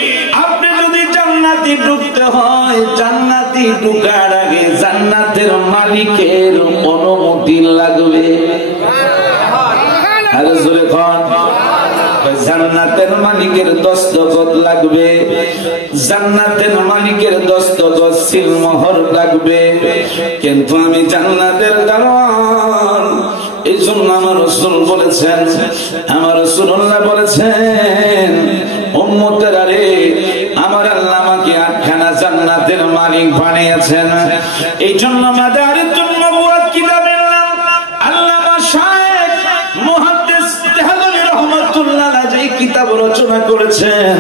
আপনি যদি জান্নাতে ঢুকতে হয়, জান্নাতে ঢোকার আগে জান্নাতের মালিকের অনুমতি লাগবে। আর জোরে কোন? জান্নাতের মালিকের দস্তখত লাগবে, জান্নাতের মালিকের দস্তখত সিলমোহর লাগবে। কিন্তু আমি জান্নাতের দারওয়ান, এই জন্য আমার রাসূল বলেছেন, আমার রাসূলুল্লাহ বলেছেন, উম্মতের আরে আমার আল্লাহ আমাকে আটখানা জান্নাতের মালিক বানিয়েছেন। এই জন্য মাদারিতুন নবুওয়াত কিতাবের নাম আল্লামা শাইখ মুহাদ্দিস দেহলভী রাহমাতুল্লাহ আলাইহি কিতাব রচনা করেছেন,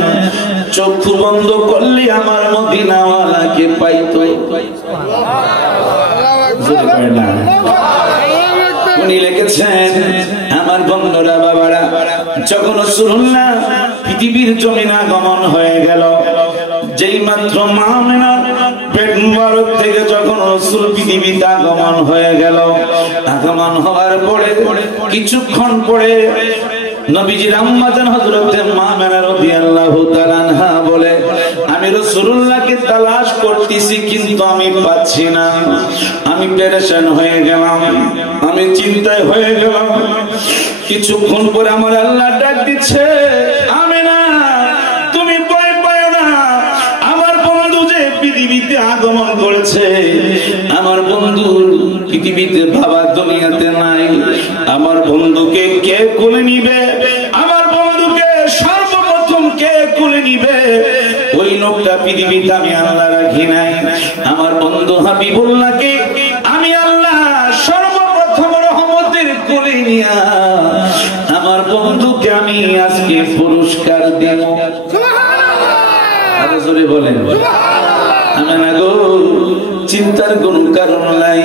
চক্ষু বন্ধ করলে আমার মদিনাওয়ালাকে পাইতো। উনি লিখেছেন, আমার বন্ধুরা বাবারা, যখন রাসূলুল্লাহ পৃথিবীর জমিনে আগমন হয়ে গেল, যেই মাত্র মা আমিনার পেট মুবারক থেকে যখন রাসূল পৃথিবীতে আগমন হয়ে গেল, আগমন হওয়ার পরে কিছুক্ষণ পরে নবীজির আম্মা জান হযরতে মা আমিনা রাদিয়াল্লাহু তাআলা আনহা বলে, আমি রাসূলুল্লাহকে তালাশ করতেছি কিন্তু আমি পাচ্ছি না। আমি পেরেশান হয়ে গেলাম, আমি চিন্তায় হয়ে গেলাম। কিছুক্ষণ পরে আমার আল্লাহ ডাক দিচ্ছে, আমিনা তুমি ভয় পাও না, আগমন করেছে। আমার বন্ধুর পৃথিবীতে বাবা দুনিয়াতে নাই, আমার বন্ধুকে কে কোলে নিবে, আমার বন্ধুকে সর্বপ্রথম কে কোলে নিবে, ওই লোকটা পৃথিবীতে আমি আল্লাহ রাখি নাই। আমার বন্ধু হাবিবুল্লাহকে আমি আল্লাহ সর্বপ্রথম রহমতের কোলে নিয়া আমার বন্ধুকে আমি আজকে পুরস্কার দেব। আরো জোরে বলেন গো, চিন্তার কোন কারণ নাই।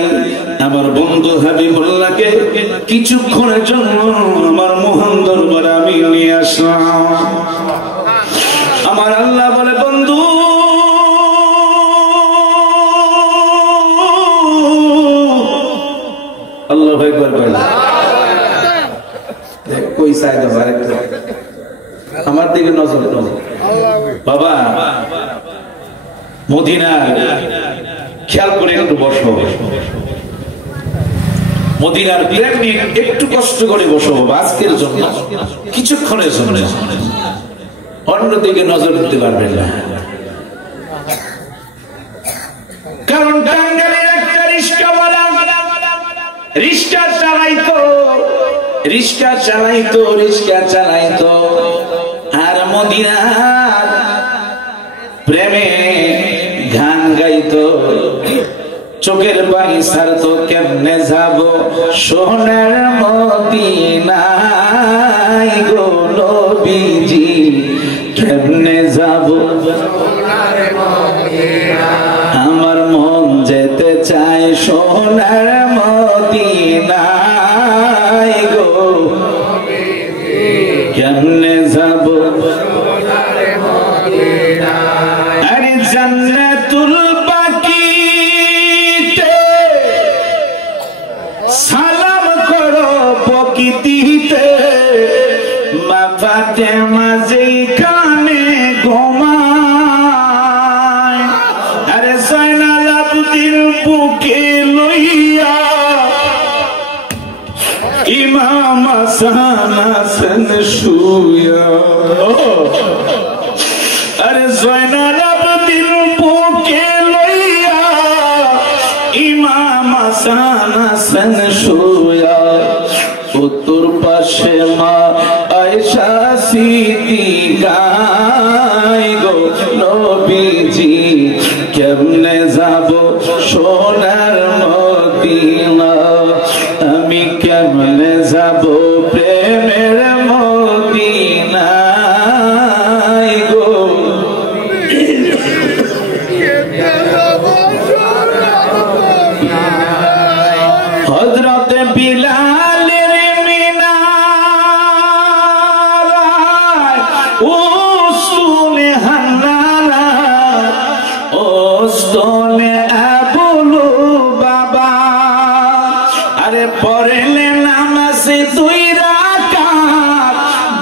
আমার বন্ধু হাবিবুল্লাহকে কিছুক্ষণের জন্য আমার মহান দরবারে আমি নিয়ে আসলাম। আমার আল্লাহ বলে, বন্ধু আল্লাহ একবার বলে কই চাই দেবো আরেকটা আমার দিকে নজর বাবা, মদিনা খেয়াল করে একটু বসো, মদিনার প্রেম নিয়ে একটু কষ্ট করে বসো বাবা, আজকের জন্য কিছুক্ষণের জন্য, অন্যদিকে নজর দিতে পারবেন না। কারণ টাঙ্গাইলের একটা রিস্কাওয়ালা রিস্কা চালাইতো আর মদিনার প্রেমে গান গাইতো, চোখের পানি ছাড়তো, কেমনে যাব সোনার মদিনায় গো নবীজি, কেমনে যাব আমার মন যেতে চায় সোনার মদিনায় গো, কেমনে যাব আরে জান্নাতুল বাকিতে সালাম করো প্রকৃতিতে, মা ফাতেমা যেখানে ঘুমায়, আরে জয়নাল আবদিন বুকে লইয়া ইমাম হাসান হাসান শুয়া, আরে জয়নাল আবদিন বুকে লইয়া ইমাম হাসান হাসান শুয়া, উত্তর পাশে মা আয়েশা সিদ্দিকা গো নবীজি, কেমনে যাব সোনার মদিনা, আমি কেমনে যাব প্রেমের মদিনা গো, হযরত বিলালের মিনার উসুলে হান্নানা ওস্তনে আবুলু বাবা, আরে পড়লে নামাজে 2 রাকাত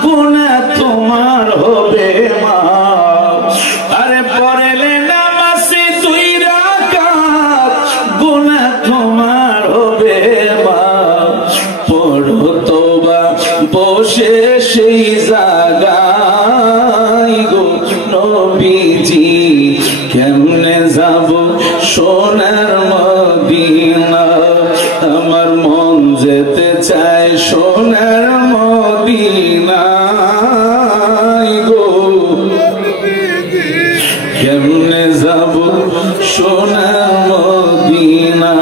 গুনাহ তোমার হবে মা, আরে পড়লে নামাজে 2 রাকাত গুনাহ তোমার হবে মা, পড়ো তওবা বসে সেই জায়গায় গো নবীজি, কেমনে যাব সোনার মদিনা, আমার মন যেতে চায় সোনার মদিনা গো, কেমনে যাব সোনার মদিনা।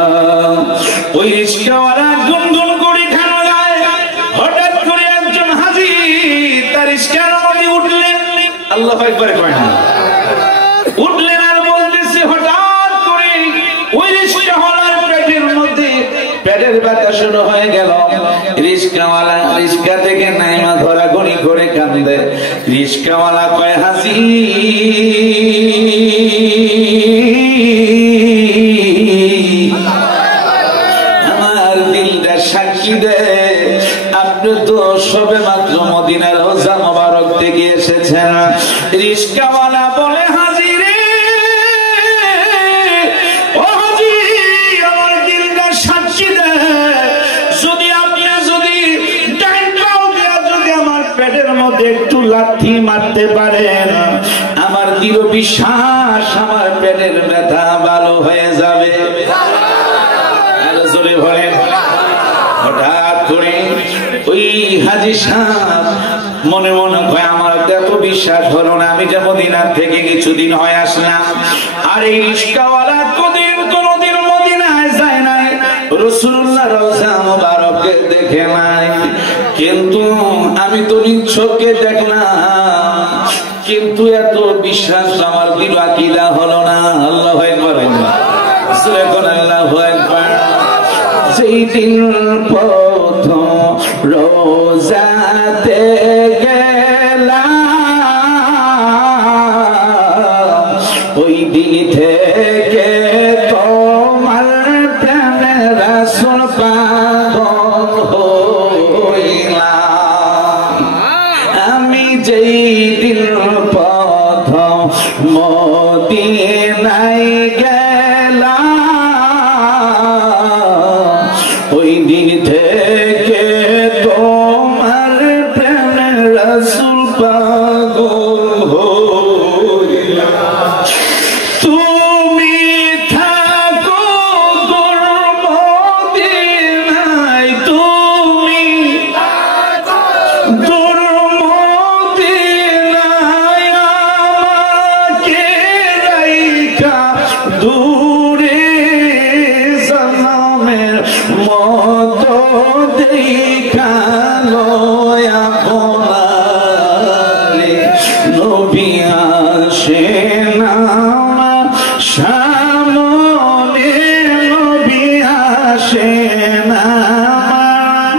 ওই রিস্কাওয়ালা গুনগুন করে খানো যায়, হঠাৎ করে একজন হাজী তার রিস্কার মধ্যে উঠলেন, আল্লাহু আকবার কয় না, উঠলেন আর বলতেছে, হঠাৎ করে ওই রিস্কাওয়ালার পেটের মধ্যে পেটের ব্যথা শুরু হয়ে গেল। রিস্কাওয়ালা রিস্কা থেকে নাইমা ধরাঘড়ি করে কান্দে। রিস্কাওয়ালা কয়, হাসি আমার দিলটা সাক্ষী দে, আপনি তো সবে মাত্র মদিনার রওজা মোবারক থেকে এসেছেন। রিস্কাওয়ালা বলে, হাজি রে, ও হাজি, আমার দিলটা সাক্ষী দে, যদি আপনি যদি ডাইন পাও দিয়া যদি আমার পেটের মধ্যে একটু লাথি মারতে পারেন, আমার দৃঢ় বিশ্বাস আমার পেটের ব্যথা ভালো হাজী সাহেব মনে মনে কয় আমার এত বিশ্বাস হলো না, আমি যে মদিনার থেকে কিছুদিন হয় আসলাম, আর এই রিস্কাওয়ালা কোনদিন মদিনায় যায় না, রাসূলুল্লাহ রওজা মুবারককে দেখে নাই, কিন্তু আমি তো নিচ্ছকে দেখলাম, কিন্তু এত বিশ্বাস আমার দিল আকীদা হলো না। আল্লাহু আকবার, আল্লাহু আকবার। যেই দিন প্রথম রোজাতে গেলাম, ওই দিন থেকে তোমার প্রেমে রাসূল পাগল হইলাম। আমি যেই দিন প্রথম মদিনায় গেলাম, ওই দিন থেকে তোমার প্রেমে রাসূল পাগল হইলাম। তুমি থাকো দূর মদিনায়, তুমি দূর মদিনায়, আমাকে রাইখা দূরে জনমের মতো দেখালো আপনারে, নবী আসেন আমার সামনে, নবী আসেন আমার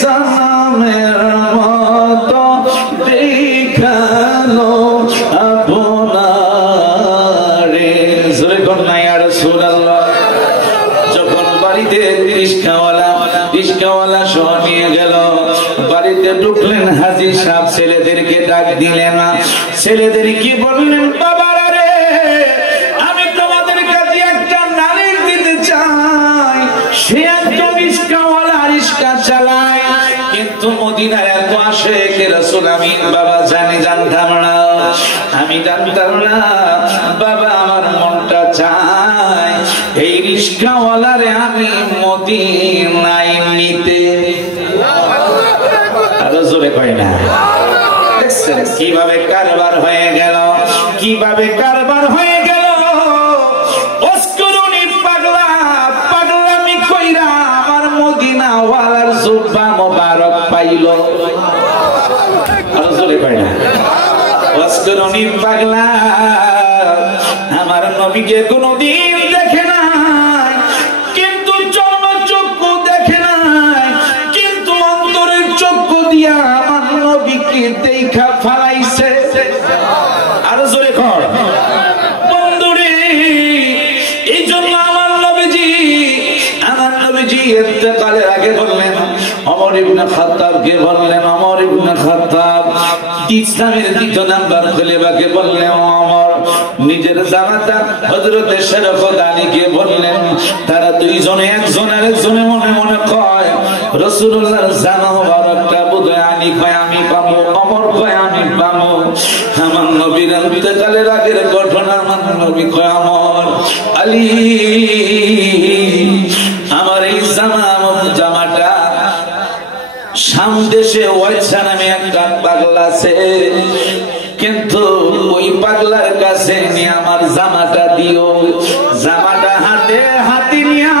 জনমের মতো দেখালো আপনারে। জোরে কন্যা ইয়া রাসূলুল্লাহ। যখন বাড়িতে রিস্কাওয়ালা সহ নিয়ে গেল, বাড়িতে ঢুকলেন হাজী সাহেব, ছেলেদেরকে ডাক দিলেন, ছেলেদের কি বললেন, বাবারা রে, আমি তোমাদের কাছে একটা নালিশ দিতে চাই, সে একজন রিস্কাওয়ালা, রিস্কা চালায়, কিন্তু মদিনায় এত আশেক রাসূল আমি বাবা জানতাম না, আমি জানতাম না বাবা, আমার মনটা চায় এই রিস্কাওয়ালারে আমি মদিনায় নিতে। আরো জোরে কয় না। দেখছেন কিভাবে কারবার হয়ে গেল, কিভাবে কারবার হয়ে গেল। অস্করুনি পাগলা, পাগলামি কইরা আমার মদিনা ওয়ালার জুব্বা মোবারক পাইল। আরো জোরে কয় না। অস্করুনি পাগলা আমার নবীকে কোনদিন দেখে নাই, কিন্তু চর্মচক্ষু দেখে নাই, কিন্তু অন্তরের চক্ষু দিয়া আমার নবীকে দেখা ফেলাইছে। আরো জোরে কর বন্ধুরে। এই জন্য আমার নবীজি ইন্তেকালের আগে বললেন, ওমর ইবনে খাত্তাবকে বললেন, ওমর ইবনে খাত্তাব ইসলামের দ্বিতীয় নাম্বার খলিফাকে বললেন, ওমর নিজের জামাতা হযরত শরফুল আলীকে বললেন, তারা দুইজনে একজন আরেকজনে মনে মনে কয় রাসূলুল্লাহর জামা মুবারকটা বুঝে আলী কয় আমি পাবো, ওমর কয় আমি পাবো। আমার নবীর ইন্তেকালের আগের ঘটনা আমার নবী কয়, ওমর আলী আমার এই জামাটা শাম দেশে ওয়াইসা নামে একটা পাগলা আছে, কিন্তু ওই পাগলার কাছে নিয়ে আমার জামাটা দিও। জামাটা হাতে নিয়া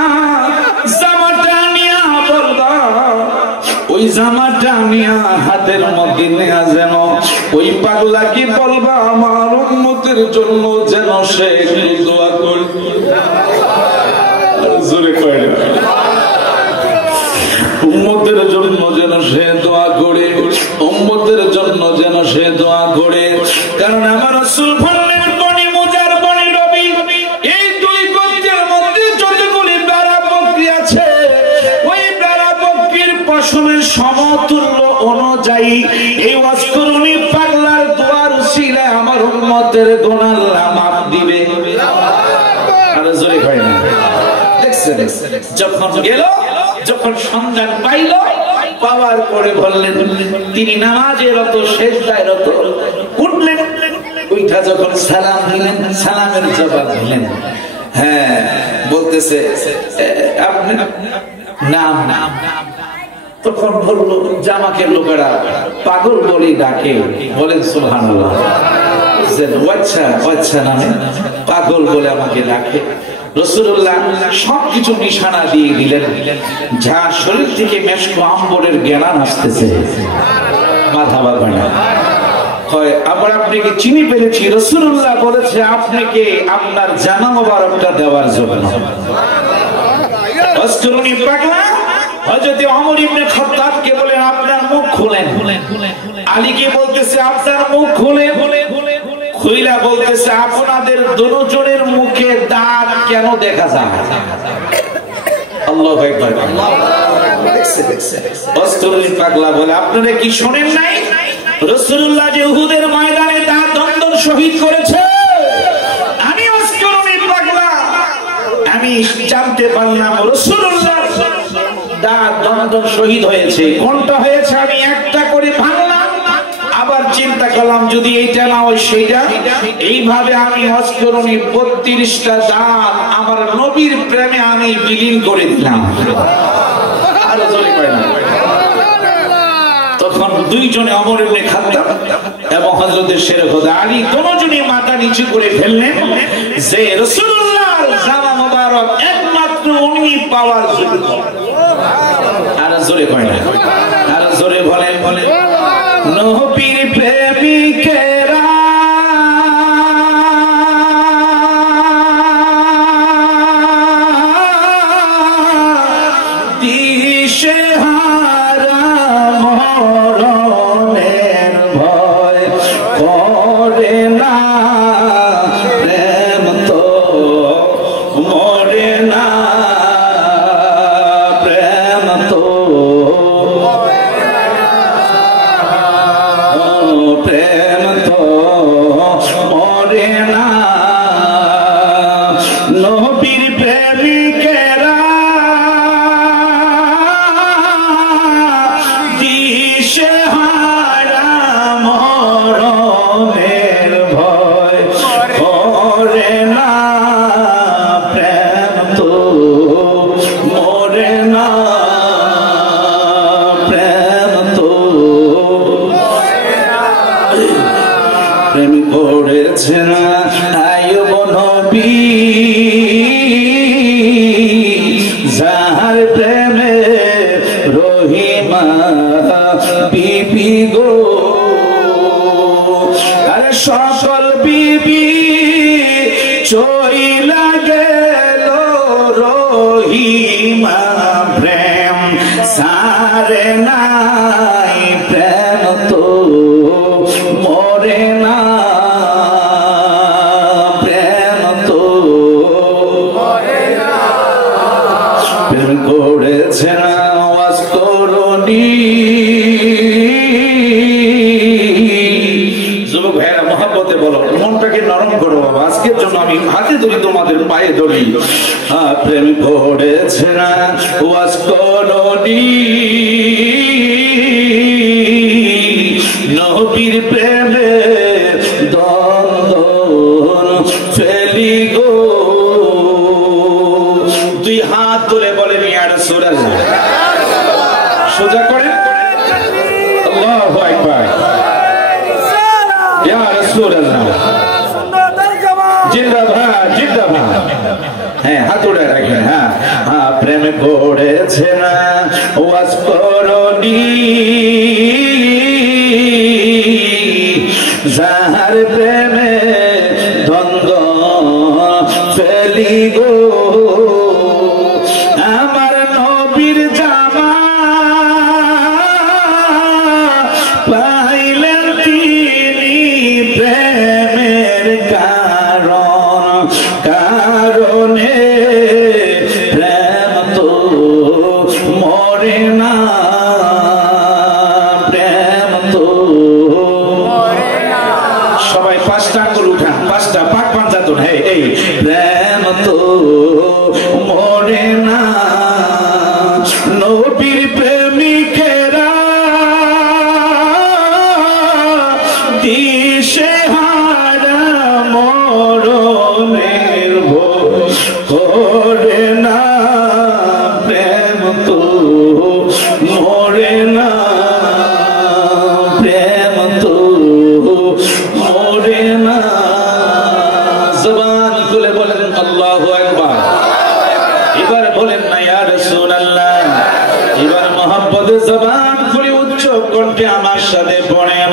জামাটা নিয়া বলবা, ওই জামাটা নিয়া হাতের মধ্যে নিয়া যেন ওই পাগলা কি বলবা, আমার উম্মতের জন্য যেন সে দোয়া করবে। জোরে কয় না। উম্মতের জন্য যেন সে দোয়া করে, উম্মতের জন্য যেন সে দোয়া করে। কারণ আমার রাসূল বললেন, বনি মুজার বনি রবি, এই দুই গোত্রের মধ্যে যতগুলি বেড়া বকরি আছে, ওই বেড়া বকরির পশমের সমতুল্য অনুযায়ী এই ওয়াজকুরুনি পাগলার দোয়ার উসিলায় আমার উম্মতের গুনাহ আল্লাহ মাফ দিবে। আর জোরে কয় না। দেখছেন যখন গেল, যখন সন্ধান পাইল, পাওয়ার পরে বললেন, তিনি নামাজে রত, সেজদায় রত, উঠলেন, উঠা যখন সালাম দিলেন, সালামের জবাব দিলেন। হ্যাঁ বলতেছে, নাম নাম তখন বলল জামাকের লোকেরা পাগল বলে ডাকে, বলেন সুবহানাল্লাহ। আচ্ছা আচ্ছা নামে পাগল বলে আমাকে ডাকে। রাসূলুল্লাহ সবকিছু নিশানা দিয়ে দিলেন, যার শরীর থেকে মেশক আম্বরের জ্ঞান আসতেছে, মাথা বাঁধবে না। হয় আবার আপনাকে চিনি পেরেছি, রাসূলুল্লাহ বলেছে আপনাকে আপনার জামা মোবারকটা দেওয়ার জন্য। অস্করুনি পাগলা হযরত ওমর ইবনে খাত্তাবকে বলেন আপনার মুখ খুলেন, আলীকে বলতেছে আপনার মুখ খুলেন, খুইলা বলতেছে আপনাদের দুজনের মুখে দাঁত কেন দেখা যায়? আল্লাহু আকবার। অস্করুনি পাগলা বলে আপনারা কি শুনেন নাই রাসূলুল্লাহ যে উহুদের ময়দানে তার দন্দন শহীদ করেছে? আমি অস্করুনি পাগলা আমি জানতে পারলাম রাসূলুল্লাহ তার দন্দন শহীদ হয়েছে। কোনটা হয়েছে আমি একটা করে ভাঙলাম, আবার চিন্তা করলাম যদি এইটা না হয় সেইটা, এইভাবে আমি অস্করুনি 32টা দাঁত আমার নবীর প্রেমে আমি বিলীন করে দিলাম। আর জোরে পায় না। তখন দুইজনে ওমর ইবনে খাত্তাব এবং হযরত শেরখুদা আলী দুজনে মাথা নিচু করে ফেললেন যে রাসূলুল্লাহর জামা মোবারক একমাত্র উনি পাওয়ার যোগ্য। আর জোরে কয় না, আর জোরে বলেন বলেন নবীর প্রেমিকেরা দিশে হারা মরণের ভয় করে না, প্রেম তো মরে না, প্রেম তো প্রেম তো মরে না। নবীর প্রেমিকেরা দিশে হারা মরণের ভয় করে না, প্রেম তো মরে না, প্রেম তো প্রেম করেছে না আইয়ুব নবী, যার প্রেমে রহিমা বিবি গো, আরে সকল বিবি চইলা গেল রহিমা প্রেম সারে নাই, প্রেম তো মরে না, প্রেম তো মরে না। প্রেম করেছে না ওয়াস্তরণী। যুবক ভাইরা মহব্বতে বলো, মনটাকে নরম করো বাবা, আজকের জন্য আমি হাতে ধরি তোমাদের পায়ে ধরি। প্রেম করেছে না ওয়াস্তরণী, নবীর প্রেমে দ্বন্দ্ব ফেলি গো। দুই হাত তুলে বলেন ইয়া রাসূলুল্লাহ, সোজা করেন আল্লাহু আকবার, ইয়া রাসূলুল্লাহ জিন্দাবাদ জিন্দাবাদ। হ্যাঁ হাত উড়ে রাখেন। হ্যাঁ হ্যাঁ প্রেম করেছে না ওয়াস্তরণী, যার প্রেমে দ্বন্দ্ব ফেলি গো। আমার নবীর জামা পাইলেন তিনি প্রেমের কারণে, প্রেম তো মরে না, প্রেম তো সবাই 5টা আঙ্গুল উঠান, 5টা পাক পাঞ্জাতন। হে এই প্রেম তো মরে না, নবীর প্রেমিকেরা দিশে হারা মরণের ভয় করে না, প্রেম তো আল্লাহু আকবার। এবার বলেন না ইয়া রাসূলুল্লাহ। এবার মহব্বতে জবান খুলে উচ্চ কণ্ঠে আমার সাথে পড়েন